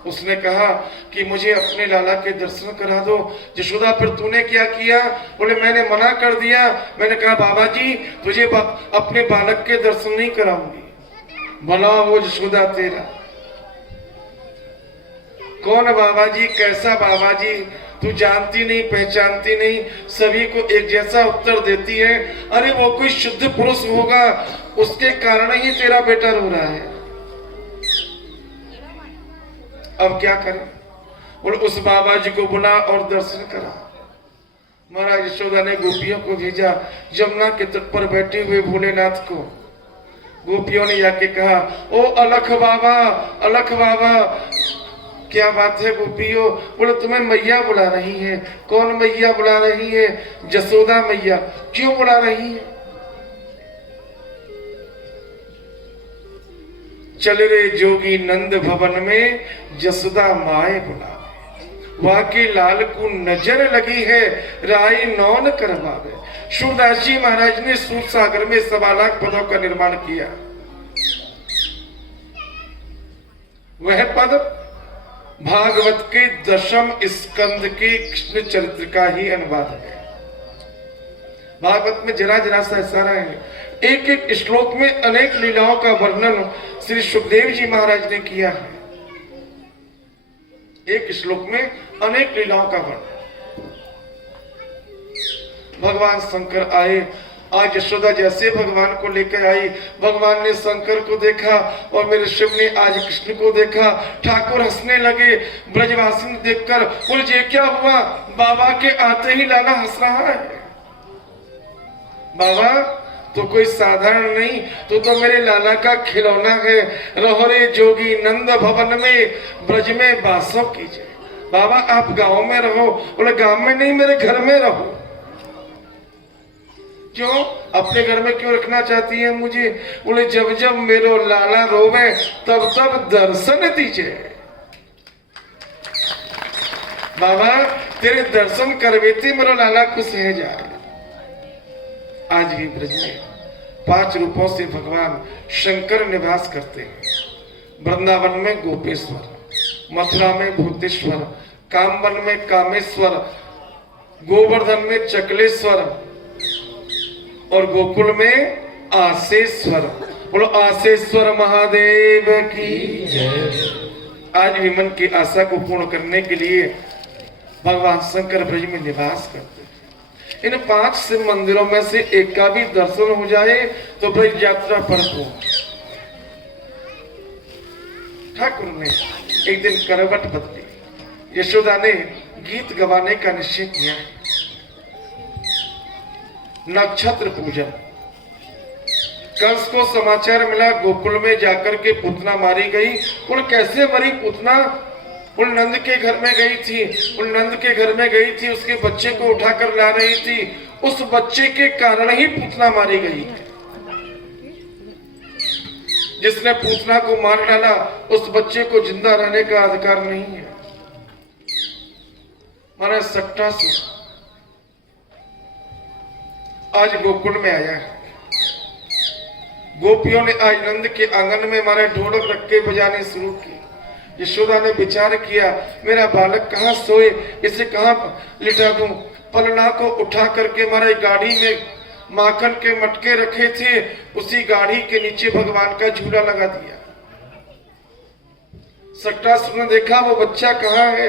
उसने कहा कि मुझे अपने लाला के दर्शन करा दो। यशोदा फिर तूने क्या किया? बोले मैंने मना कर दिया। मैंने कहा बाबा जी तुझे अपने बालक के दर्शन नहीं कराऊंगी। भला वो यशोदा तेरा कौन बाबा जी, कैसा बाबा जी? तू जानती नहीं, पहचानती नहीं, सभी को एक जैसा उत्तर देती है। अरे वो कोई शुद्ध पुरुष होगा, उसके कारण ही तेरा बेटा रो रहा है। अब क्या करें? बोले उस बाबा जी को बुला और दर्शन करा। महाराज यशोदा ने गोपियों को भेजा। यमुना के तट पर बैठे हुए भोलेनाथ को गोपियों ने जाके कहा, ओ अलख बाबा, अलख बाबा। क्या बात है गोपियों? बोले तुम्हें मैया बुला रही है। कौन मैया बुला रही है? यशोदा मैया। क्यों बुला रही है? चल रे जोगी नंद भवन में यशोदा माए बुला, वहां के लाल को नजर लगी है, राय नौन करवावे। सूरदास जी महाराज ने सूर सागर में 1.25 लाख पदों का निर्माण किया। वह पद भागवत के 10वें स्कंद के कृष्ण चरित्र का ही अनुवाद है। भागवत में जरा जरा सा इशारा है। एक एक श्लोक में अनेक लीलाओं का वर्णन श्री सुखदेव जी महाराज ने किया है। एक श्लोक में अनेक लीलाओं का वर्णन। भगवान शंकर आए। आज यशोदा जैसे भगवान को लेकर आई, भगवान ने शंकर को देखा और मेरे शिव ने आज कृष्ण को देखा। ठाकुर हंसने लगे। ब्रजवासी ने देखकर बोले ये क्या हुआ? बाबा के आते ही लाला हंस रहा है। बाबा तो कोई साधारण नहीं, तो मेरे लाला का खिलौना है। रहो रे जोगी नंद भवन में, ब्रज में वासो कीजिए। बाबा आप गांव में रहो। बोले गांव में नहीं, मेरे घर में रहो। क्यों? अपने घर में क्यों रखना चाहती है मुझे? बोले जब जब मेरो लाला रोवे तब तब दर्शन दीजिए। बाबा तेरे दर्शन करवेती मेरा लाला खुश है जाए। आज भी ब्रज में 5 रूपों से भगवान शंकर निवास करते हैं। वृंदावन में गोपेश्वर, मथुरा में भूतेश्वर, कामवन में कामेश्वर, गोवर्धन में चकलेश्वर और गोकुल में आसेश्वर। बोलो आसेश्वर महादेव की जय। आज भी मन की आशा को पूर्ण करने के लिए भगवान शंकर ब्रज में निवास करते हैं। इन 5 शिव मंदिरों में से एक का भी दर्शन हो जाए तो ब्रज यात्रा पर ठाकुर ने एक दिन करवट बदली। यशोदा ने गीत गवाने का निश्चय किया है। नक्षत्र पूजन। कंस को समाचार मिला गोकुल में जाकर के पूतना मारी गई। और कैसे मरी पूतना? उन नंद के घर में गई थी, उन नंद के घर में गई थी, उसके बच्चे को उठाकर ला रही थी, उस बच्चे के कारण ही पूतना मारी गई। जिसने पूतना को मार डाला उस बच्चे को जिंदा रहने का अधिकार नहीं है। महाराज सक्टासुर आज गोकुल में आया है। गोपियों ने आज नंद के आंगन में मारे ढोलक रख के बजाने शुरू की। यशोदा ने विचार किया मेरा बालक कहाँ सोए, इसे कहाँ लिटा दूं। पलना को उठा करके हमारे गाड़ी में माखन के मटके रखे थे, उसी गाड़ी के नीचे भगवान का झूला लगा दिया। सक्टासुर ने देखा वो बच्चा कहाँ है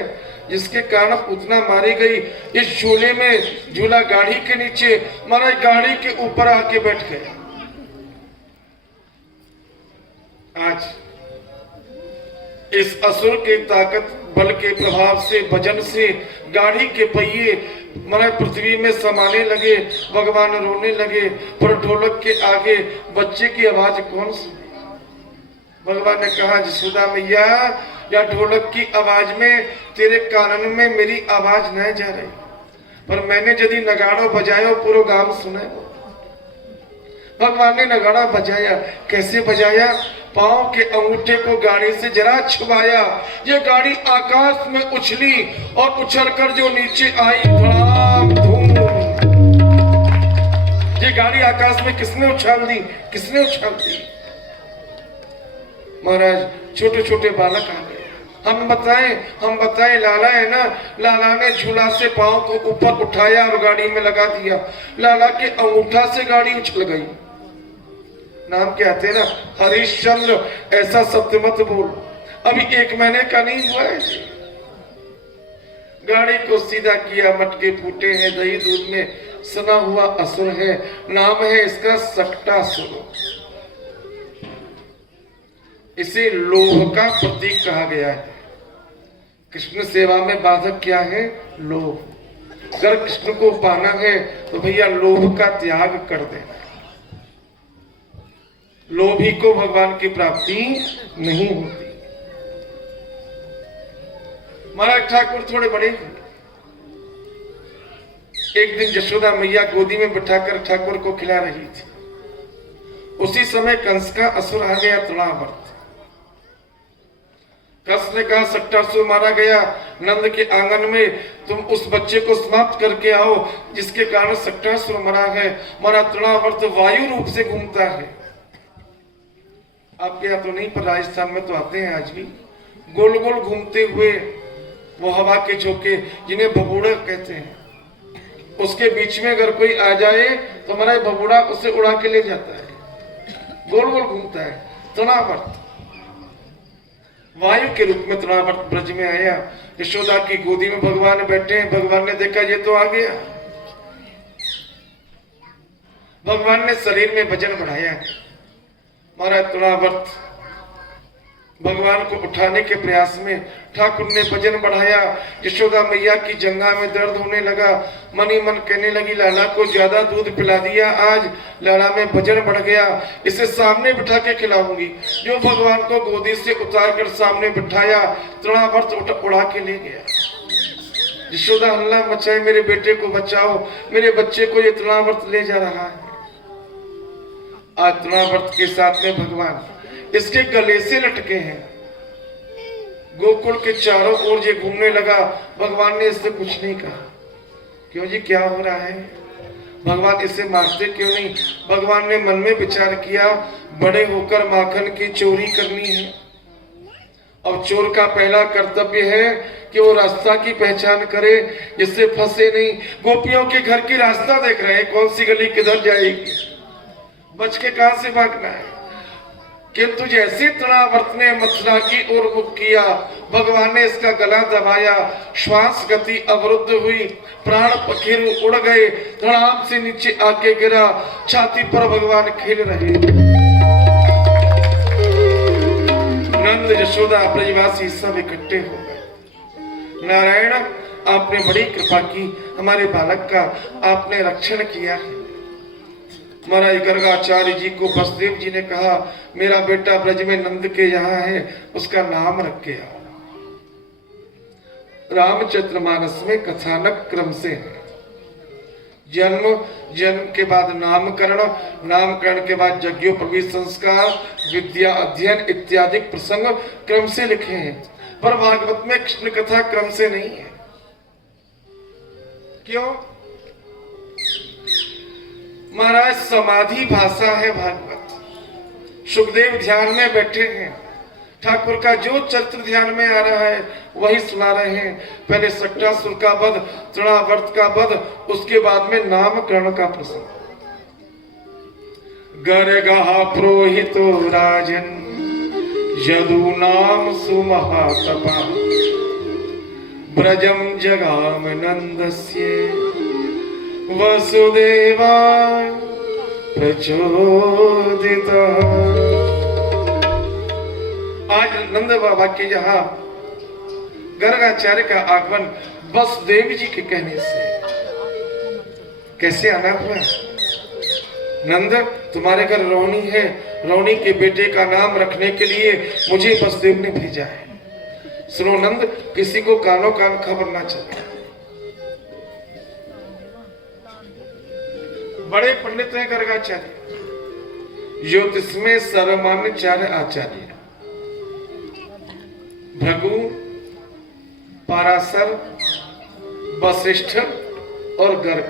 जिसके कारण पूतना मारी गई। इस झूले में, झूला गाड़ी के नीचे, हमारे गाड़ी के ऊपर आके बैठ गया। आज इस असुर के ताकत बल के प्रभाव से, वजन से गाड़ी के पहिए मारे पृथ्वी में समाने लगे। भगवान रोने लगे, पर ढोलक के आगे बच्चे की आवाज कौन सुने? भगवान ने कहा यशोदा मैया, या ढोलक की आवाज में तेरे कानन में मेरी आवाज नहीं जा रही, पर मैंने यदि नगाड़ो बजायो पूरा गांव सुने। भगवान ने नगाड़ा बजाया। कैसे बजाया? पांव के अंगूठे को गाड़ी से जरा छुपाया, ये गाड़ी आकाश में उछली और उछलकर जो नीचे आई, धड़ाम धूम। ये गाड़ी आकाश में किसने उछाल दी? किसने उछाल दी? महाराज छोटे छोटे बालक आ गए। हम बताएं लाला है ना, लाला ने झूला से पांव को ऊपर उठाया और गाड़ी में लगा दिया। लाला के अंगूठा से गाड़ी उछल गई। नाम क्या थे ना, हरिश्चंद्र। ऐसा सत्य मत बोल, अभी 1 महीने का नहीं हुआ है। गाड़ी को सीधा किया, मटके फूटे हैं, दही दूध में सना हुआ असुर है। नाम है इसका सक्टासुर। इसे लोभ का प्रतीक कहा गया है। कृष्ण सेवा में बाधक क्या है? लोभ। अगर कृष्ण को पाना है तो भैया लोभ का त्याग कर देना। लोभी को भगवान की प्राप्ति नहीं होती। महाराज ठाकुर थोड़े बड़े, एक दिन यशोदा मैया गोदी में बिठाकर ठाकुर को खिला रही थी। उसी समय कंस का असुर आ गया, तुलावर्त। कंस ने कहा सक्टासुर मारा गया नंद के आंगन में, तुम उस बच्चे को समाप्त करके आओ जिसके कारण सक्टासुर मरा है। हमारा तुलावर्त वायु रूप से घूमता है। आपके यहाँ तो नहीं, पर राजस्थान में तो आते हैं आज भी, गोल गोल घूमते हुए वो हवा के झोंके, जिन्हें भगोड़ा कहते हैं। उसके बीच में अगर कोई आ जाए तो हमारा भगोड़ा उसे उड़ा के ले जाता है। गोल गोल घूमता है। तुलावर्त वायु के रूप में तुलावर्त ब्रज में आया। यशोदा की गोदी में भगवान बैठे हैं। भगवान ने देखा ये तो आ गया। भगवान ने शरीर में वजन बढ़ाया। महाराज तुलावर्त भगवान को उठाने के प्रयास में ठाकुर ने वजन बढ़ाया। यशोदा मैया की जंघा में दर्द होने लगा। मनी मन कहने लगी लाला को ज्यादा दूध पिला दिया, आज लाला में वजन बढ़ गया, इसे सामने बिठा के खिलाऊंगी। जो भगवान को गोदी से उतार कर सामने बिठाया, तुलावर्त उड़ा के ले गया। यशोदा हल्ला मचाए, मेरे बेटे को बचाओ, मेरे बच्चे को ये तुलावर्त ले जा रहा है। आज तुलावर्त के साथ में भगवान इसके गले से लटके हैं। गोकुल के चारों ओर ये घूमने लगा। भगवान ने इससे कुछ नहीं कहा। क्यों जी, क्या हो रहा है? भगवान इसे मारते क्यों नहीं? भगवान ने मन में विचार किया, बड़े होकर माखन की चोरी करनी है। अब चोर का पहला कर्तव्य है कि वो रास्ता की पहचान करे, इससे फंसे नहीं। गोपियों के घर की रास्ता देख रहे हैं, कौन सी गली किधर जाएगी, बच के कहां से भागना है। किंतु जैसे तुलावर्त ने मथुरा की ओर मुख किया, भगवान ने इसका गला दबाया, श्वास गति अवरुद्ध हुई, प्राण पखेरु उड़ गए, धड़ाम से नीचे आके गिरा। छाती पर भगवान खेल रहे। नंद यशोदा ब्रजवासी सब इकट्ठे हो गए। नारायण आपने बड़ी कृपा की, हमारे बालक का आपने रक्षण किया है। महाराज गर्गाचार्य जी को वसुदेव जी ने कहा मेरा बेटा ब्रज में नंद के यहाँ है, उसका नाम रख के आओ। रामचरितमानस में कथानक क्रम से है। जन्म के बाद नामकरण, नामकरण के बाद यज्ञोपवीत संस्कार, विद्या अध्ययन इत्यादि प्रसंग क्रम से लिखे हैं, पर भागवत में कृष्ण कथा क्रम से नहीं है। क्यों? महाराज समाधि भाषा है भागवत। सुखदेव ध्यान में बैठे हैं, ठाकुर का जो चरित्र ध्यान में आ रहा है वही सुना रहे हैं। पहले सट्टासुर का वध, तृणावर्त का वध, उसके बाद में नामकरण का प्रसंग। गर्गा प्रोहितो राजन यदु नाम सुमहातपा ब्रजम जगाम नंदस्य वसुदेवा प्रचोदिता। आज नंद बाबा के यहाँ गर्गाचार्य का आगमन वसुदेव जी के कहने से कैसे आना हुआ? नंद तुम्हारे घर रोहिणी है, रोहिणी के बेटे का नाम रखने के लिए मुझे वसुदेव ने भेजा है। सुनो नंद, किसी को कानों कान खबर ना चले। बड़े पंडित हैं गर्गाचार्य, ज्योतिष में सर्वमान्याचार्य आचार्य भृगु, पाराशर, वशिष्ठ और गर्ग।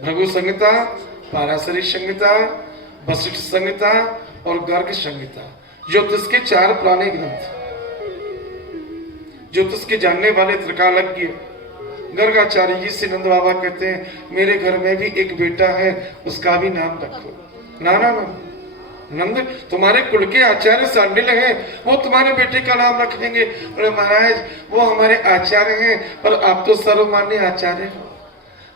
भृगु संहिता, पाराशरी संहिता, वशिष्ठ संहिता और गर्ग संहिता, ज्योतिष के 4 पुराने ग्रंथ। ज्योतिष के जानने वाले त्रिकालज्ञ गर्गाचार्य जी से नंद बाबा कहते हैं मेरे घर में भी एक बेटा है, उसका भी नाम रखो। ना ना ना नंद, तुम्हारे कुल के आचार्य सांडिल हैं, वो तुम्हारे बेटे का नाम रखेंगे। अरे महाराज वो हमारे आचार्य हैं, पर आप तो सर्वमान्य आचार्य हो,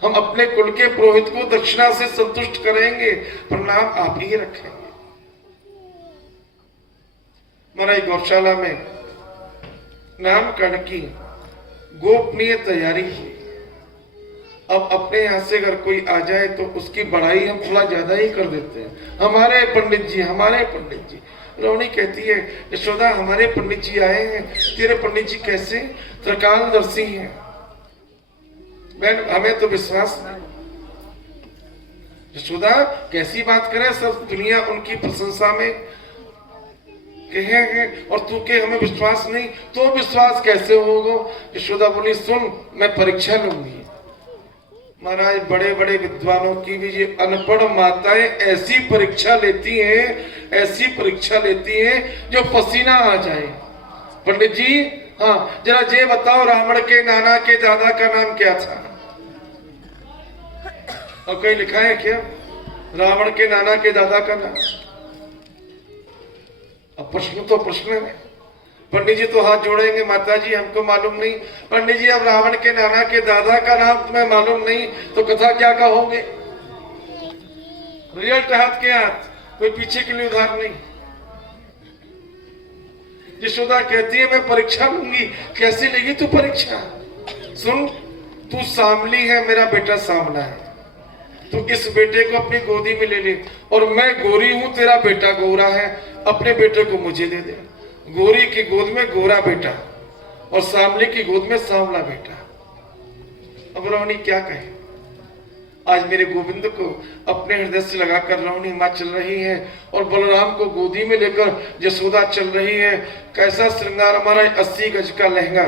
हम अपने कुल के पुरोहित को दक्षिणा से संतुष्ट करेंगे, पर नाम आप ही रखेंगे। महाराज गौशाला में नामकरण की गोपनीय तैयारी हुई। अब अपने यहाँ से अगर कोई आ जाए तो उसकी बड़ाई हम थोड़ा ज्यादा ही कर देते हैं। हमारे पंडित जी, हमारे पंडित जी। रोहिणी कहती है यशोदा हमारे पंडित जी आए हैं, तेरे पंडित जी कैसे? त्रिकालदर्शी हैं। बहन हमें तो विश्वास नहीं। यशोदा कैसी बात करे, सब दुनिया उनकी प्रशंसा में कहे हैं और तू के हमें विश्वास नहीं, तो विश्वास कैसे होगा? यशोदा बोली सुन मैं परीक्षा लूंगी। महाराज बड़े बड़े विद्वानों की भी ये अनपढ़ माताएं ऐसी परीक्षा लेती हैं, ऐसी परीक्षा लेती हैं जो पसीना आ जाए। पंडित जी हाँ जरा ये बताओ रावण के नाना के दादा का नाम क्या था? और कहीं लिखा है क्या रावण के नाना के दादा का नाम? अब प्रश्न तो प्रश्न है। पंडित जी तो हाथ जोड़ेंगे माता जी हमको मालूम नहीं। पंडित जी अब रावण के नाना के दादा का नाम तुम्हें मालूम नहीं तो कथा क्या कहोगे? रिजल्ट हाथ के हाथ, कोई पीछे के लिए उधार नहीं। यशोदा कहती है मैं परीक्षा लूंगी। कैसी लेगी तू परीक्षा? सुन तू सांवली है, मेरा बेटा सांवला है, तू इस बेटे को अपनी गोदी में ले ले। और मैं गोरी हूं, तेरा बेटा गोरा है, अपने बेटे को मुझे दे दे। गोरी की गोद में गोरा बेटा और सांवले की गोद में सांवला बेटा। अब रोहिणी क्या कहे? आज मेरे गोविंद को अपने हृदय से लगाकर रोहिणी मां चल रही है और बलराम को गोदी में लेकर यशोदा चल रही है। कैसा श्रृंगार हमारा 80 गज का लहंगा।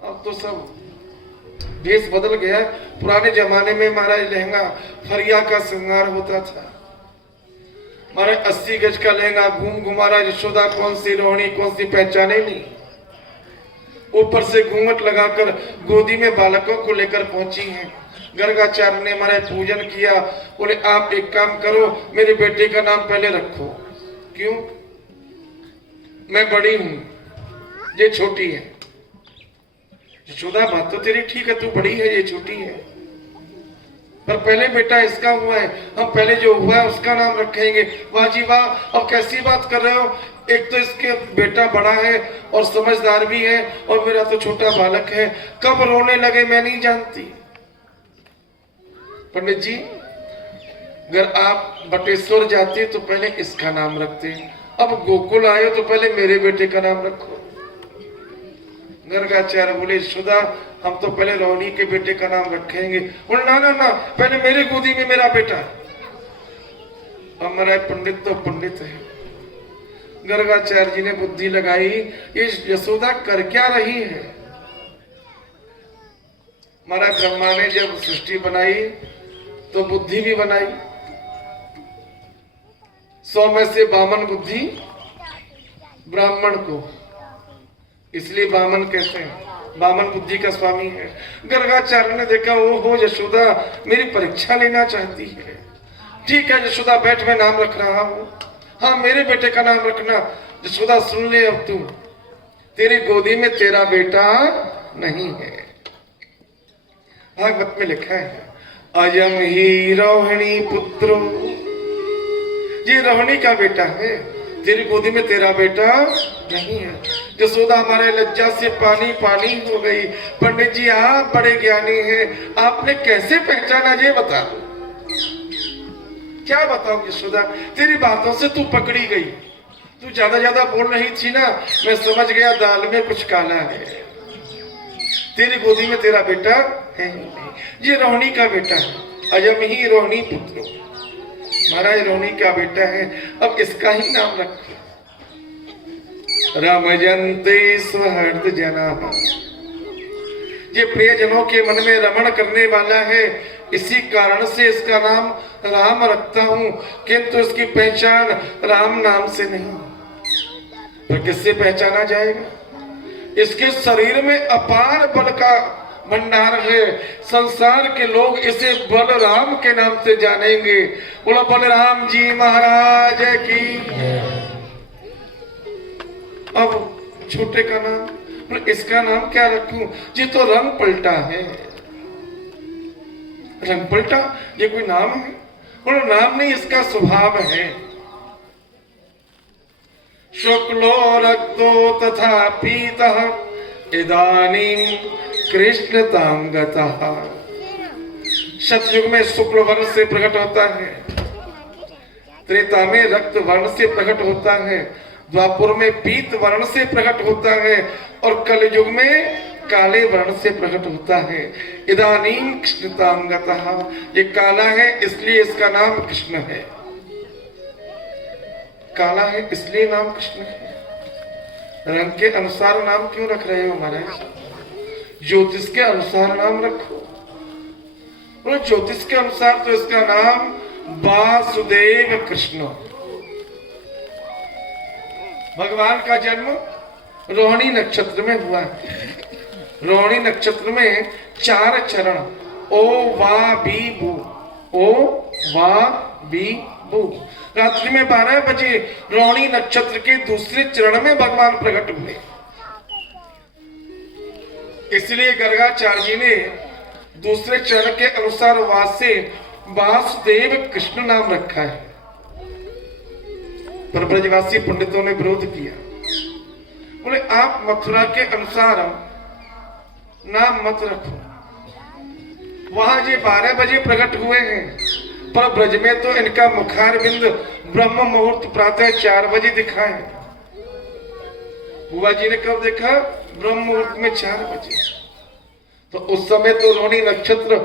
अब तो सब भेष बदल गया। पुराने जमाने में महाराज लहंगा फरिया का श्रृंगार होता था। हमारे 80 गज का लहंगा घूम घुमारा। यशोदा कौन सी रोहिणी कौन सी पहचाने नहीं। ऊपर से घूंघट लगाकर गोदी में बालकों को लेकर पहुंची हैं। गर्गाचार्य ने हमारे पूजन किया। बोले आप एक काम करो मेरे बेटे का नाम पहले रखो। क्यों? मैं बड़ी हूं, ये छोटी है। यशोदा बात तो तेरी ठीक है, तू बड़ी है ये छोटी है, पर पहले बेटा इसका हुआ है, हम पहले जो हुआ है उसका नाम रखेंगे। वाह जी वाह, अब कैसी बात कर रहे हो? एक तो इसके बेटा बड़ा है और समझदार भी है और मेरा तो छोटा बालक है। कब रोने लगे मैं नहीं जानती। पंडित जी अगर आप बटेश्वर जाते तो पहले इसका नाम रखते, अब गोकुल आए तो पहले मेरे बेटे का नाम रखो। गर्गाचार्य बोले सुधा हम तो पहले रोहिणी के बेटे का नाम रखेंगे। बोले ना ना ना, पहले मेरे गोदी में मेरा बेटा। हमारा पंडित तो पंडित है। गर्गाचार्य जी ने बुद्धि लगाई, ये यशोदा कर क्या रही है। महाराज ब्रह्मा ने जब सृष्टि बनाई तो बुद्धि भी बनाई, 100 में से 52 बुद्धि ब्राह्मण को, इसलिए बामन कहते हैं, बामन बुद्धि का स्वामी है। गर्गाचार्य ने देखा वो हो यशोदा मेरी परीक्षा लेना चाहती है। ठीक है यशोदा बैठ, मैं नाम रख रहा हूं। हाँ मेरे बेटे का नाम रखना। यशोदा सुन ले, अब तू तेरी गोदी में तेरा बेटा नहीं है। भागवत में लिखा है अयम ही रोहिणी पुत्रो, ये रोहिणी का बेटा है, तेरी गोदी में तेरा बेटा नहीं है। यशोदा हमारे लज्जा से पानी पानी हो गई। पंडित जी आप बड़े ज्ञानी हैं, आपने कैसे पहचाना ये बता दो। क्या बताऊं यशोदा, तेरी बातों से तू पकड़ी गई। तू ज्यादा बोल रही थी ना, मैं समझ गया दाल में कुछ काला है। तेरी गोदी में तेरा बेटा है ही नहीं, ये रोहिणी का बेटा है। अयम ही रोहिणी पुत्रो, महाराज रोहिणी का बेटा है, अब इसका ही नाम रखो। रमयन्ते स्वहृद जना, ये प्रियजनों के मन में रमण करने वाला है, इसी कारण से इसका नाम राम रखता हूं, किंतु इसकी पहचान राम नाम से नहीं। पर किससे पहचाना जाएगा। इसके शरीर में अपार बल का भंडार है। संसार के लोग इसे बलराम के नाम से जानेंगे। बोलो बलराम जी महाराज की। अब छोटे का नाम, इसका नाम क्या रखूं। जी तो रंग पलटा है। रंग पलटा ये कोई नाम है। बोलो नाम नहीं, इसका स्वभाव है। शुक्लो रक्तो तथा पीतः इदानीं कृष्ण तांगतः। सतयुग में शुक्ल वर्ण से प्रकट होता है, त्रेता में रक्त वर्ण से प्रकट होता है, द्वापुर में पीत वर्ण से प्रकट होता है और कलयुग में काले वर्ण से प्रकट होता है। इदानीं कृष्ण तांगतः, ये काला है इसलिए इसका नाम कृष्ण है। काला है इसलिए नाम कृष्ण है। रंग के अनुसार नाम क्यों रख रहे हो महाराज। ज्योतिष के अनुसार नाम रखो। बोलो ज्योतिष के अनुसार तो इसका नाम वासुदेव कृष्ण। भगवान का जन्म रोहिणी नक्षत्र में हुआ है। रोहिणी नक्षत्र में 4 चरण, ओ वा बी बू, ओ वा बी बू। रात्रि में 12 बजे रोहिणी नक्षत्र के दूसरे चरण में भगवान प्रकट हुए। इसलिए गर्गाचार्य जी ने दूसरे चरण के अनुसार वासे वासुदेव कृष्ण नाम रखा है। पर ब्रजवासी पंडितों ने विरोध किया। बोले आप मथुरा के अनुसार नाम मत रखो। वहां ये 12 बजे प्रकट हुए हैं, पर ब्रज में तो इनका मुखार बिंद ब्रह्म मुहूर्त प्रातः 4 बजे दिखा है। बुआ जी ने कब देखा। ब्रह्म मुहूर्त में 4 बजे। तो उस समय तो रोहिणी नक्षत्र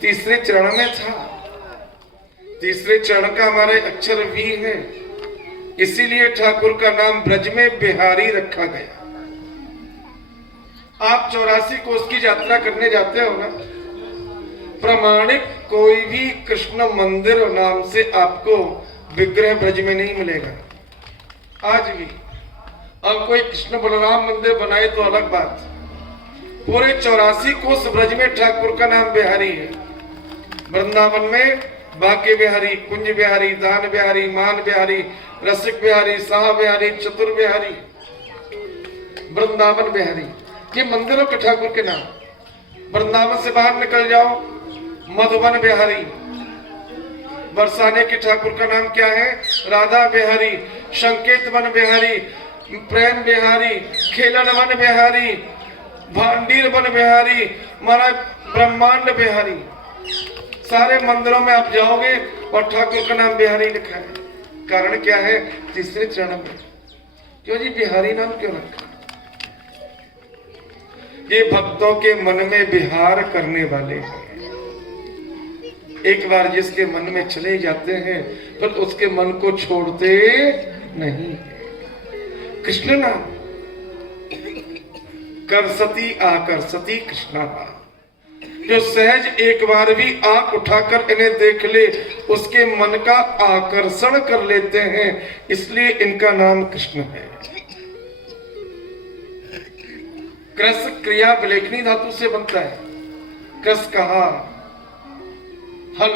तीसरे चरण में था। तीसरे चरण का हमारे अक्षर वी है, इसीलिए ठाकुर का नाम ब्रज में बिहारी रखा गया। आप 84 कोस की यात्रा करने जाते हो ना, प्रमाणिक कोई भी कृष्ण मंदिर नाम से आपको विग्रह ब्रज में नहीं मिलेगा आज भी। अब कोई कृष्ण बलराम मंदिर बनाए तो अलग बात। पूरे 84 कोस ब्रज में ठाकुर का नाम बिहारी है। वृंदावन में भाग्य बिहारी, कुंज बिहारी, दान बिहारी, मान बिहारी, रसिक बिहारी, साह बिहारी, चतुर बिहारी, वृंदावन बिहारी, ये मंदिरों के ठाकुर के नाम। वृंदावन से बाहर निकल जाओ, मधुबन बिहारी। बरसाने के ठाकुर का नाम क्या है। राधा बिहारी, संकेत वन बिहारी, प्रेम बिहारी, खेलन वन बिहारी, भांडीर वन बिहारी, महाराज ब्रह्मांड बिहारी। सारे मंदिरों में आप जाओगे और ठाकुर का नाम बिहारी लिखा है। कारण क्या है? तीसरे चरण में। क्यों जी बिहारी नाम क्यों रखा? ये भक्तों के मन में विहार करने वाले हैं। एक बार जिसके मन में चले जाते हैं फिर उसके मन को छोड़ते नहीं। कृष्ण नाम कर सती आकर सती कृष्णा नाम, जो सहज एक बार भी आंख उठाकर इन्हें देख ले उसके मन का आकर्षण कर लेते हैं, इसलिए इनका नाम कृष्ण है। कृष क्रिया विलेखनी धातु से बनता है। कृष कहा हल,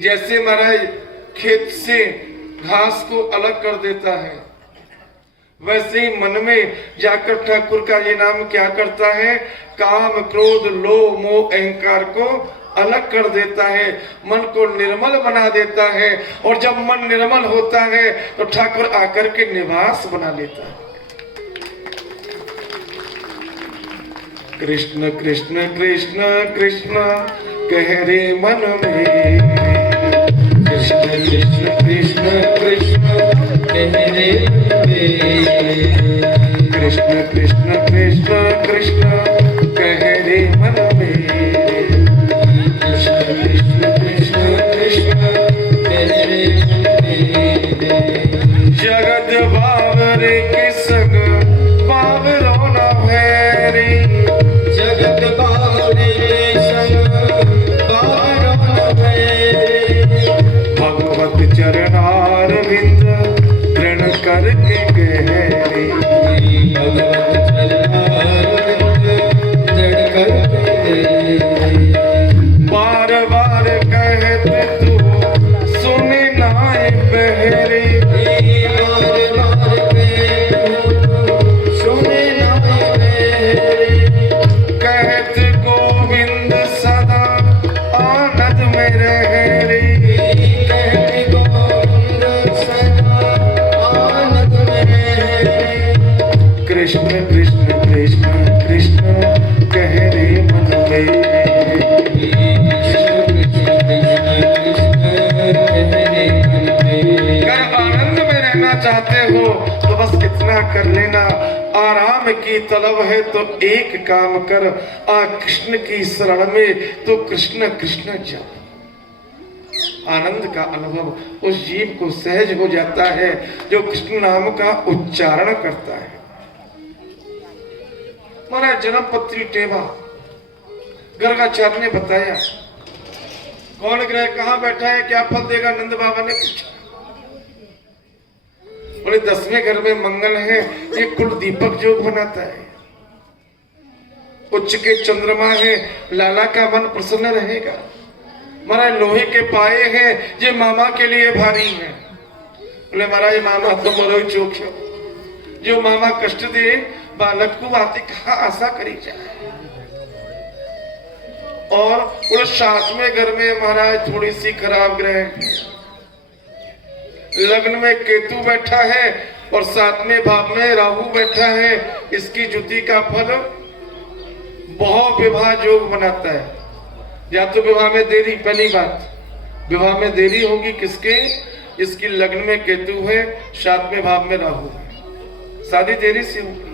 जैसे महाराज खेत से घास को अलग कर देता है, वैसे ही मन में जाकर ठाकुर का ये नाम क्या करता है? काम क्रोध लोभ मोह अहंकार को अलग कर देता है, मन को निर्मल बना देता है। और जब मन निर्मल होता है तो ठाकुर आकर के निवास बना लेता है। कृष्ण कृष्ण कृष्ण कृष्ण कह रे मन में, कृष्ण कृष्ण कृष्ण कृष्ण कह रे मन में, कृष्ण कृष्ण कृष्ण कृष्ण कह रे मन में, कृष्ण कृष्ण कृष्ण कृष्ण कह रे मन में। जगत बावरे के संग बावरो न भैरी, जगत बावरे के संग बावरो न भैरी, भगवत चरणार विंद ऋण करके गहरी, भगवत चरणार विंद ऋण करके गहरी। बार बार कहते तू सुने नाय बहरी, कृष्ण कृष्ण कृष्ण कृष्ण कह रे मन में, अगर आनंद में रहना चाहते हो तो बस इतना कर लेना, आराम की तलब है तो एक काम कर, आ कृष्ण की शरण में तो कृष्ण कृष्ण जा। आनंद का अनुभव उस जीव को सहज हो जाता है जो कृष्ण नाम का उच्चारण करता है। महाराज जन्मपत्री टेवा गर्गाचार्य ने बताया, कौन ग्रह कहाँ बैठा है, क्या फल देगा? नंद बाबा ने पूछा। बोले 10वें घर में मंगल है, ये कुल दीपक जोग बनाता है। उच्च के चंद्रमा है, लाला का मन प्रसन्न रहेगा। महाराज लोहे के पाए हैं, ये मामा के लिए भारी है। बोले महाराज मामा तो मरो चौक है, जो मामा कष्ट दे बालक को आते कहा आशा करी जाए। और उस 7वें घर में महाराज थोड़ी सी खराब ग्रह है, लग्न में केतु बैठा है और 7वें भाव में राहु बैठा है। इसकी जुति का फल बहु विवाह योग बनाता है। या तो विवाह में देरी, पहली बात विवाह में देरी होगी किसके? इसकी लग्न में केतु है, 7वें भाव में राहु है, शादी देरी से होगी।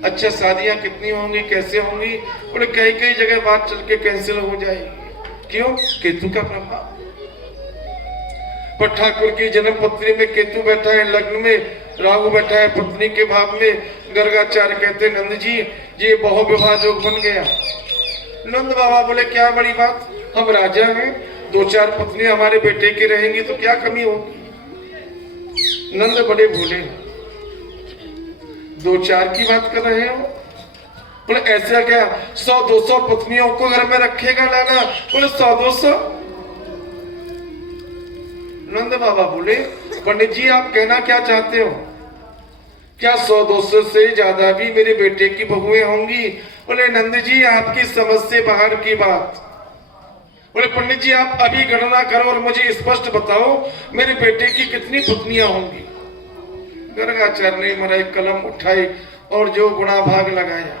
अच्छा शादियां कितनी होंगी, कैसे होंगी? बोले कई कई जगह बात चल के कैंसिल हो जाएगी। क्यों? केतु का प्रभाव। पर ठाकुर की जन्म पत्री में केतु बैठा है, लग्न में राहु बैठा है, पत्नी के भाव में। गर्गाचार्य कहते नंद जी ये बहु विवाह योग बन गया। नंद बाबा बोले क्या बड़ी बात, हम राजा हैं, 2-4 पत्नियां हमारे बेटे की रहेंगी तो क्या कमी होगी? नंद बड़े भोले हैं, 2-4 की बात कर रहे हो? बोले ऐसा क्या 100-200 पत्नियों को घर में रखेगा लाला? बोले 100-200। नंद बाबा बोले पंडित जी आप कहना क्या चाहते हो? क्या 100-200 से ज्यादा भी मेरे बेटे की बहुएं होंगी? बोले नंद जी आपकी समझ से बाहर की बात। बोले पंडित जी आप अभी गणना करो और मुझे स्पष्ट बताओ मेरे बेटे की कितनी पत्नियां होंगी? गर्गाचार्य ने महाराज कलम उठाई और जो गुणा भाग लगाया।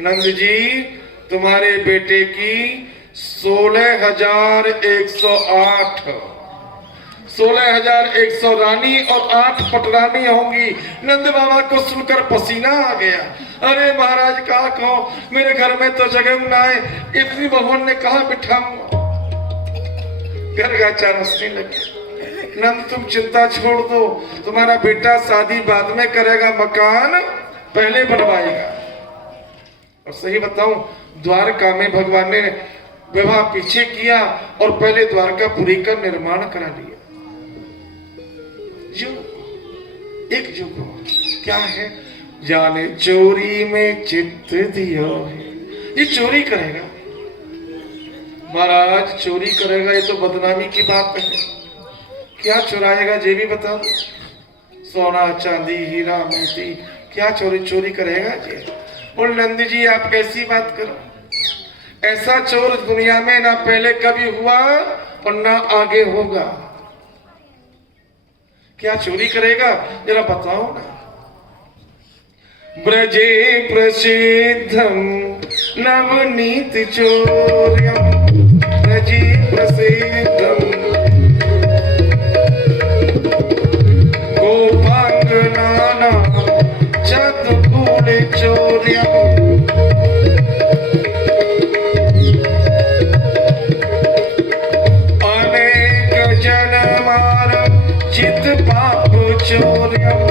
नंद जी तुम्हारे बेटे की 16,108 16,100 रानी और 8 पटरानी होंगी। नंद बाबा को सुनकर पसीना आ गया। अरे महाराज कहा कहो, मेरे घर में तो जगह ना है, इतनी भगवान ने कहा बिठाऊंगा। घर का चार हंसने लगे। नंद तुम चिंता छोड़ दो, तुम्हारा बेटा शादी बाद में करेगा, मकान पहले बनवाएगा। और सही बताऊं, द्वारका में भगवान ने विवाह पीछे किया और पहले द्वारकापुरी का निर्माण करा लिया। एक युग क्या है, जाने चोरी में चित्त दिया है। ये चोरी करेगा महाराज, चोरी करेगा, ये तो बदनामी की बात है। क्या चुराएगा ये भी बता दो। सोना चांदी हीरा मोती क्या चोरी करेगा जी। और नंदी जी आप कैसी बात करो, ऐसा चोर दुनिया में ना पहले कभी हुआ और ना आगे होगा। क्या चोरी करेगा जरा बताओ ना। ब्रजे प्रसिद्धम नवनीत चोर्यम, ब्रजे प्रसिद्धम गोपांगनाना चतुर्कुल चोर्यम। अनेक जनमार चित पाप चोर्यम,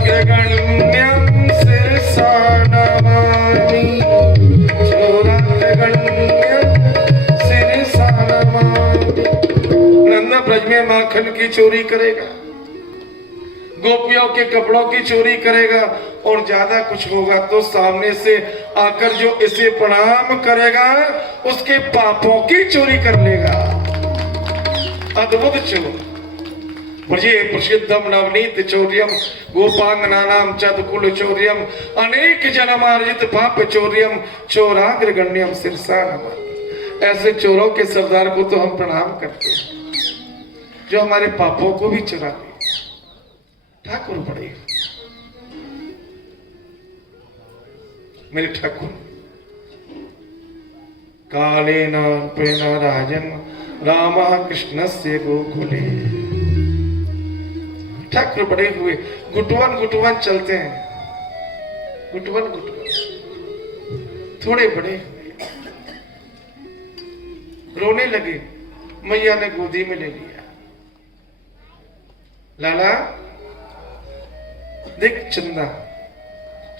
चोराग्रगण्यं शिरसा नमामि, चोराग्रगण्यं शिरसा नमामि। नंदा ब्रज में माखन की चोरी करेगा, गोपियों के कपड़ों की चोरी करेगा, और ज्यादा कुछ होगा तो सामने से आकर जो इसे प्रणाम करेगा उसके पापों की चोरी कर लेगा। अद्भुत चोर। ब्रजे प्रसिद्धम नवनीत चौर्यम गोपांगनानाम चतुर्कुल चौर्यम, अनेक जन्मार्जित पाप चौर्यम, चोराग्रगण्यम शिरसा नमामि। ऐसे चोरों के सरदार को तो हम प्रणाम करते हैं जो हमारे पापों को भी चुरा ले। ठाकुर बड़े मेरे ठाकुर, कालेन प्रेण राजन राम कृष्ण से गोकुले। ठाकुर बड़े हुए, गुटवन गुटवन चलते हैं, गुटवन गुटवन थोड़े बड़े हुए, रोने लगे। मैया ने गोदी में ले लिया। लाला देख चंदा,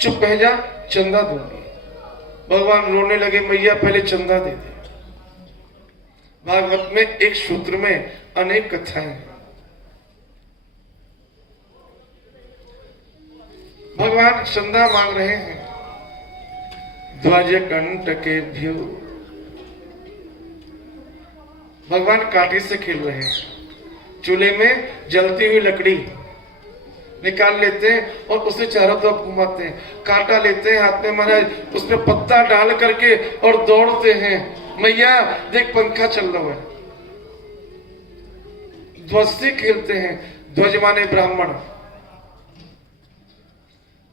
चुप बह जा, चंदा दूंगी। भगवान रोने लगे, मैया पहले चंदा दे दे। भागवत में एक सूत्र में अनेक कथाएं हैं। भगवान चंदा मांग रहे हैं। ध्वज कंठ के भ्यू, भगवान कांटे से खेल रहे हैं। चूल्हे में जलती हुई लकड़ी निकाल लेते हैं और उसे चारों तरफ घुमाते हैं। कांटा लेते हैं हाथ में महाराज, उसमें पत्ता डाल करके और दौड़ते हैं। मैया देख पंखा चल रहा है। ध्वज से खेलते हैं। ध्वज माने ब्राह्मण।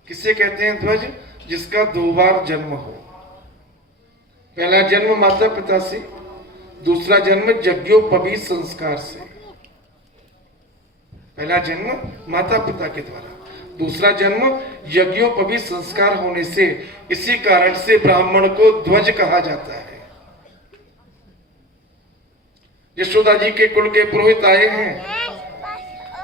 किसे कहते हैं ध्वज? जिसका 2 बार जन्म हो। पहला जन्म माता पिता से, दूसरा जन्म यज्ञोपवीत संस्कार से। पहला जन्म माता पिता के द्वारा, दूसरा जन्म यज्ञोपवीत संस्कार होने से। इसी कारण से ब्राह्मण को ध्वज कहा जाता है। यशोदा जी के कुल के पुरोहित आए हैं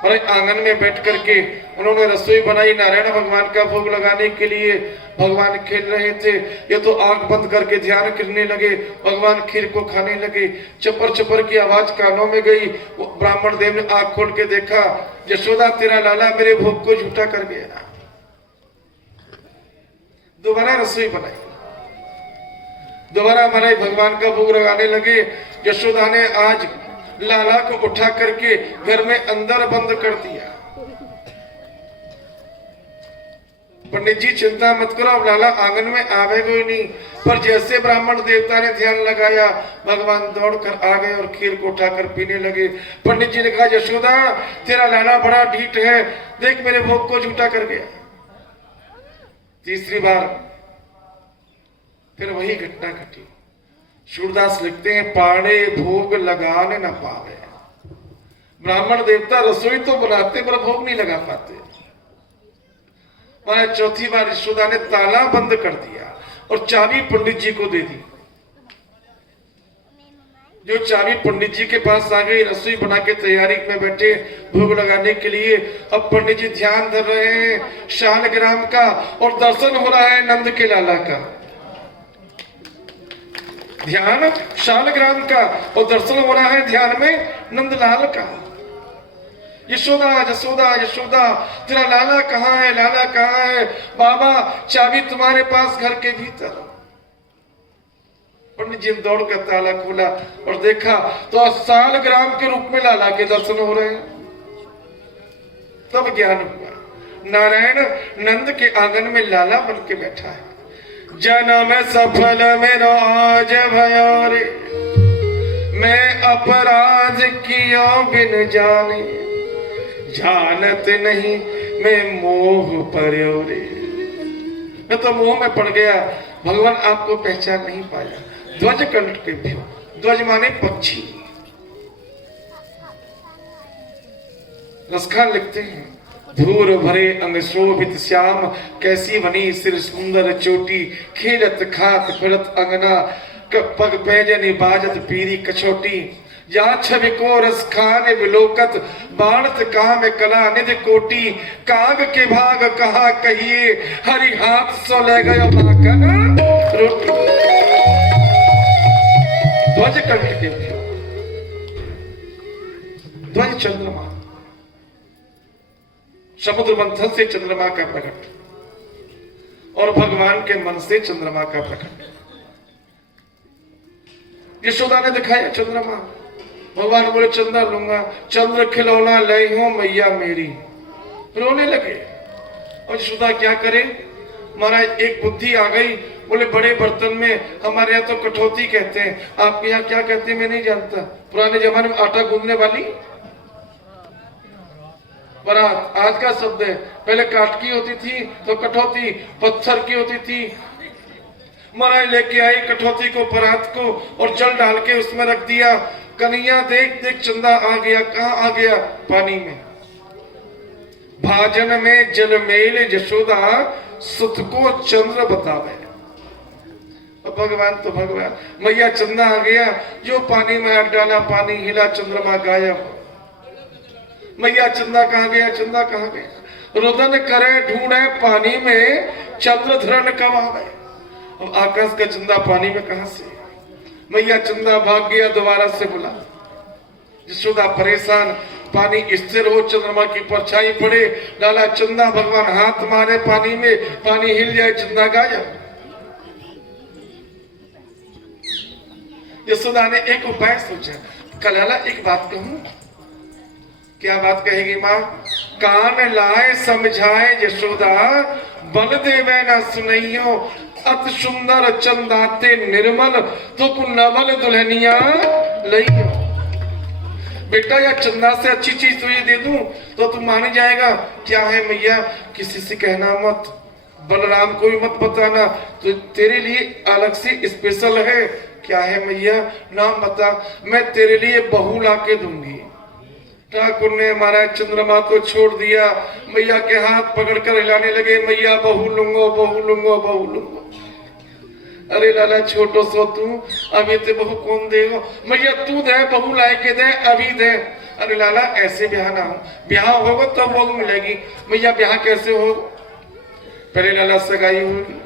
और आंगन में बैठ करके उन्होंने रसोई बनाई नारायण भगवान का भोग लगाने के लिए। भगवान खेल रहे थे, ये तो आंख बंद करके ध्यान करने लगे। भगवान खीर को खाने लगे। चपर चपर की आवाज कानों में गई। ब्राह्मण देव ने आंख खोल के देखा, यशोदा तेरा लाला मेरे भोग को झूठा कर गया। दोबारा रसोई बनाई, दोबारा हमारे भगवान का भोग लगाने लगे। यशोदा ने आज लाला को उठा करके घर में अंदर बंद कर दिया। पंडित जी चिंता मत करो, अब लाला आंगन में आवेगा ही नहीं। पर जैसे ब्राह्मण देवता ने ध्यान लगाया, भगवान दौड़कर आ गए और खीर को उठाकर पीने लगे। पंडित जी ने कहा, यशोदा तेरा लाला बड़ा ढीठ है, देख मेरे भोग को झूठा कर गया। तीसरी बार फिर वही घटना घटी। सूरदास लिखते हैं, पाड़े भोग लगाने न पावे। ब्राह्मण देवता रसोई तो बनाते पर भोग नहीं लगा पाते। मैंने चौथी बार यशोदा ने ताला बंद कर दिया और चाबी पंडित जी को दे दी। जो चाबी पंडित जी के पास आ गई, रसोई बना के तैयारी में बैठे भोग लगाने के लिए। अब पंडित जी ध्यान धर रहे हैं शालग्राम का और दर्शन हो रहा है नंद के लाला का। ध्यान शालग्राम का और दर्शन हो रहा है ध्यान में नंदलाल का। यशोदा यशोदा यशोदा, तेरा लाला कहाँ है, लाला कहाँ है? बाबा चाबी तुम्हारे पास घर के भीतर। पंडित जी ने दौड़ कर ताला खोला और देखा तो शालग्राम के रूप में लाला के दर्शन हो रहे हैं। तब ज्ञान हुआ, नारायण नंद के आंगन में लाला बन के बैठा है। जन्म सफल मेरो आज भयो रे, मैं अपराध किया बिन जाने, जानत नहीं मैं मोह पर्यो रे। मैं तो मोह में पड़ गया, भगवान आपको पहचान नहीं पाया। ध्वज कंठ के भी, ध्वज माने पक्षी। रसखान लिखते हैं, धूर भरे अंग शोभित श्याम, कैसी बनी सिर सुंदर चोटी, खेलत खात फिरत अंगना, पग पैजनी बाजत पीरी कछोटी, या छवि को रस खाने विलोकत, बाणत काम कला निधि कोटि, काग के भाग कहा कहिए, हरि हाथ सो ले गयो माखन रोटी। ध्वज कंठ के ध्वज चंद्रमा, समुद्र मंथन से चंद्रमा का प्रकट और भगवान के मन से चंद्रमा का प्रकट। यशोदा ने दिखाया चंद्रमा, भगवान बोले चंद्र लूंगा, चंद्र खिलौना लाई हूं मैया मेरी। रोने लगे और यशोदा क्या करे? महाराज एक बुद्धि आ गई, बोले बड़े बर्तन में, हमारे यहाँ तो कठौती कहते हैं, आपके यहाँ क्या कहते हैं मैं नहीं जानता। पुराने जमाने में आटा गूंदने वाली परात, आज का शब्द है। पहले काठ की होती थी तो कठौती पत्थर की होती थी। महाराज लेके आई कठौती को, परात को, और जल डाल के उसमें रख दिया। कन्हैया देख देख चंदा आ गया। कहाँ आ गया? पानी में। भाजन में जल मेल यशोदा, सुत को चंद्र बतावे। भगवान तो भगवान, मैया चंदा आ गया, जो पानी में हाथ डाला पानी हिला, चंद्रमा गायब। मैया चंदा कहाँ गया, चंदा कहाँ गया? रुदन करे ढूंढे पानी में, चंद्र धरण कब आवे? अब आकाश का चंदा पानी में कहां से? मैया चंदा भाग गया, दोबारा से बुला। यशोदा परेशान, पानी स्थिर हो, चंद्रमा की परछाई पड़े, लाला चंदा, भगवान हाथ मारे पानी में, पानी हिल जाए, चंदा गायब। यशोदा ने एक उपाय सोचा, कलाला एक बात कहूं? क्या बात कहेगी माँ? कान लाए समझाए यशोदा, बल देवे ना सुनइयो, अति सुंदर चंदाते निर्मल, तो कु नवल दुल्हनिया लइयो। बेटा या चंदा से अच्छी चीज तुझे दे दूं तो तू मान जाएगा। क्या है मैया? किसी से कहना मत, बलराम को भी मत बताना, तो तेरे लिए अलग से स्पेशल है। क्या है मैया? नाम बता, मैं तेरे लिए बहू ला के दूंगी। ठाकुर ने हमारा चंद्रमा तो छोड़ दिया, मैया के हाथ पकड़कर हिलाने लगे, मैया बहू लूंगो, बहू लूंगो, बहू लूंगो। अरे लाला छोटो सो तू, अभी ते बहू कौन देगो? मैया तू दे, बहू लाए के दे, अभी दे। अरे लाला ऐसे ब्याह ना हो, ब्याह होगा तब तो बहू मिलेगी। मैया ब्याह कैसे हो? पहले लाला सगाई होगी,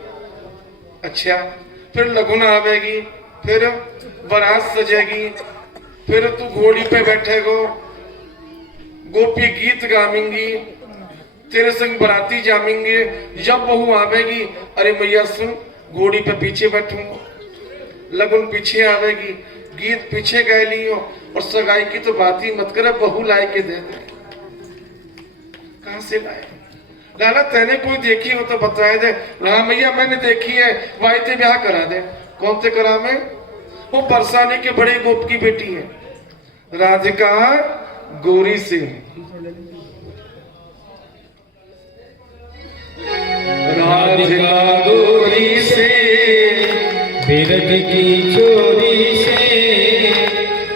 अच्छा, फिर लगन आवेगी, फिर बारात सजेगी, फिर तू घोड़ी पे बैठेगो, गोपी गीत गावेंगी, तेरे संग बराती जामेंगे, जब बहू आवेगी। अरे मैया सुन, घोड़ी पे पीछे बैठूंगा, लगन पीछे आवेगी, गीत पीछे गाय लियो, और सगाई की तो बात ही मत करे, बहू लाए के दे दे। कहां से लाए? लाला तेने कोई देखी हो तो बताए दे। हाँ मैया मैंने देखी है, वाइते ब्याह करा दे। कौन से करा में? वो बरसाने के बड़े गोप की बेटी है, राधिका गोरी से। राधिका गोरी से बिरज की चोरी से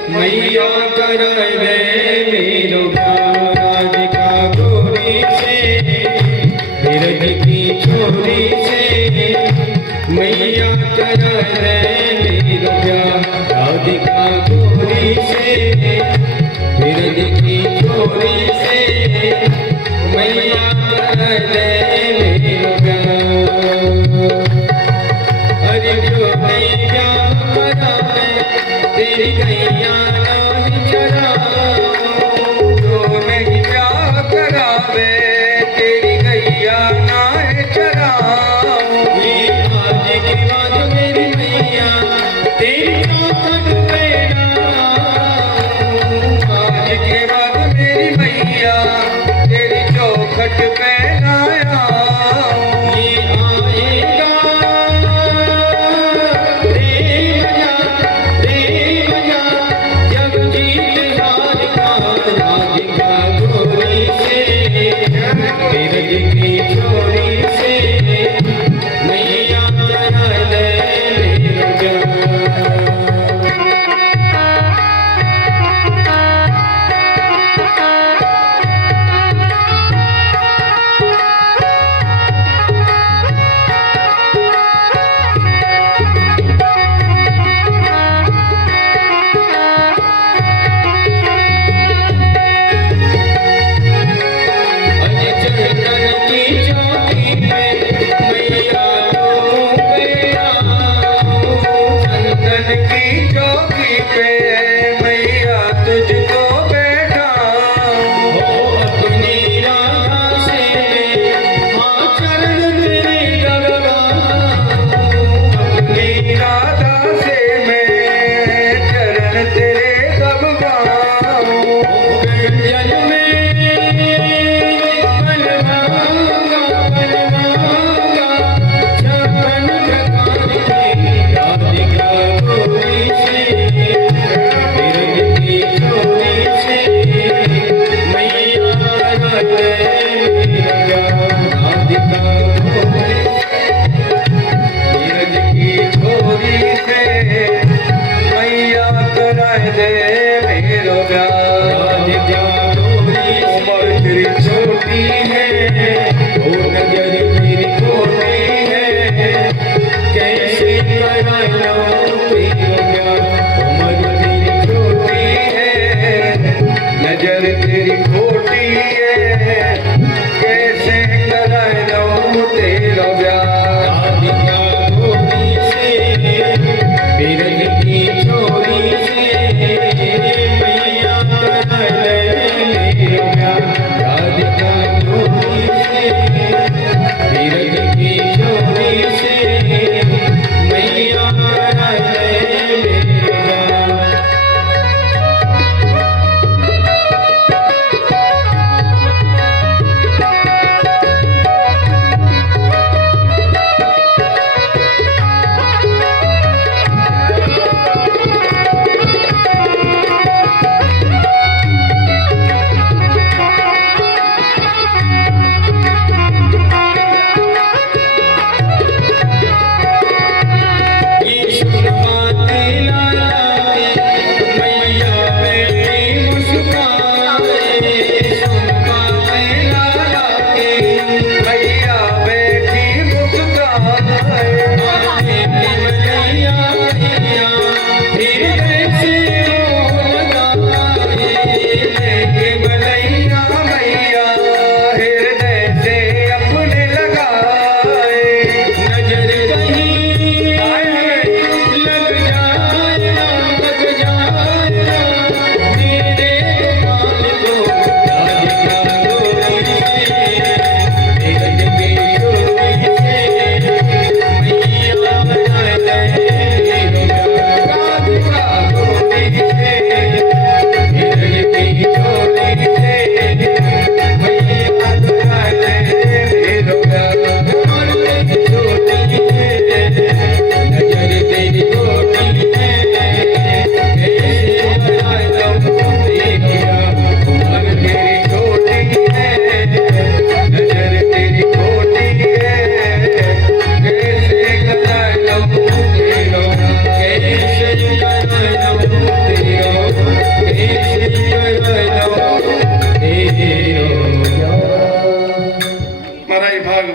मैया करावे मेरो प्यार। राधिका गोरी से बिरज की चोरी से मैया करावे मेरो प्यार। राधिका गोरी से बिरज की चोरी से मैया करावे मेरो प्यार। अरे जो नहीं प्यार करावे तेरी गैया नहीं चराऊं। जो नहीं प्यार करावे तेरी गैया नहीं चराऊं। ये आज के बाद मेरी मैया तेरी चौखट पे ना आऊं। आज के बाद मेरी मैया तेरी चौखट पे ना आऊं। ये आएगा जगजीत हार का। राधिका गोरी से बिरज की चोरी से मैया करावे मेरो प्यार। अज चंदन की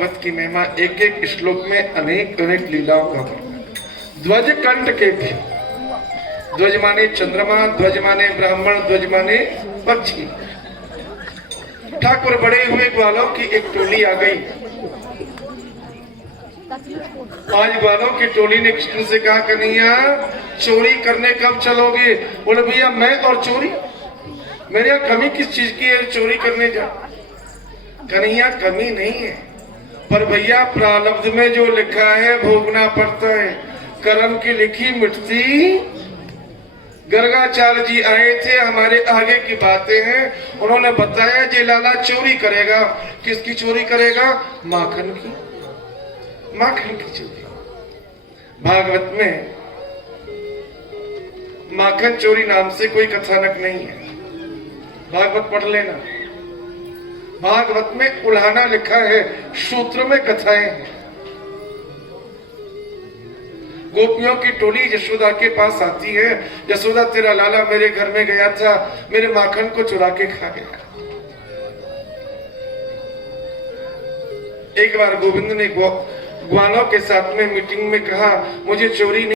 भागवत की महिमा एक एक श्लोक में अनेक अनेक लीलाओं का वर्णन। ध्वज कंठ के भी, ध्वज माने चंद्रमा, ध्वज माने ब्राह्मण, ध्वज माने पक्षी। ठाकुर बड़े हुए ग्वालों की एक टोली आ गई। आज ग्वालों की टोली ने कृष्ण से कहा, कन्हैया चोरी करने कब चलोगे? बोले भैया मैं और चोरी, मेरे यहाँ कमी किस चीज की है चोरी करने जा? कन्हैया कमी नहीं है, पर भैया प्रारब्ध में जो लिखा है भोगना पड़ता है। कर्म की लिखी मिटती। गर्गाचार्य जी आए थे, हमारे आगे की बातें हैं। उन्होंने बताया जे लाला चोरी करेगा। किसकी चोरी करेगा? माखन की, माखन की चोरी। भागवत में माखन चोरी नाम से कोई कथानक नहीं है, भागवत पढ़ लेना। भागवत में उल्हाना लिखा है, सूत्र में कथाएं हैं। गोपियों की टोली यशोदा के पास आती है। यशोदा तेरा लाला मेरे घर में गया था, मेरे माखन को चुरा के खा गया। एक बार गोविंद ने ग्वालों के साथ में मीटिंग में कहा, मुझे चोरी नहीं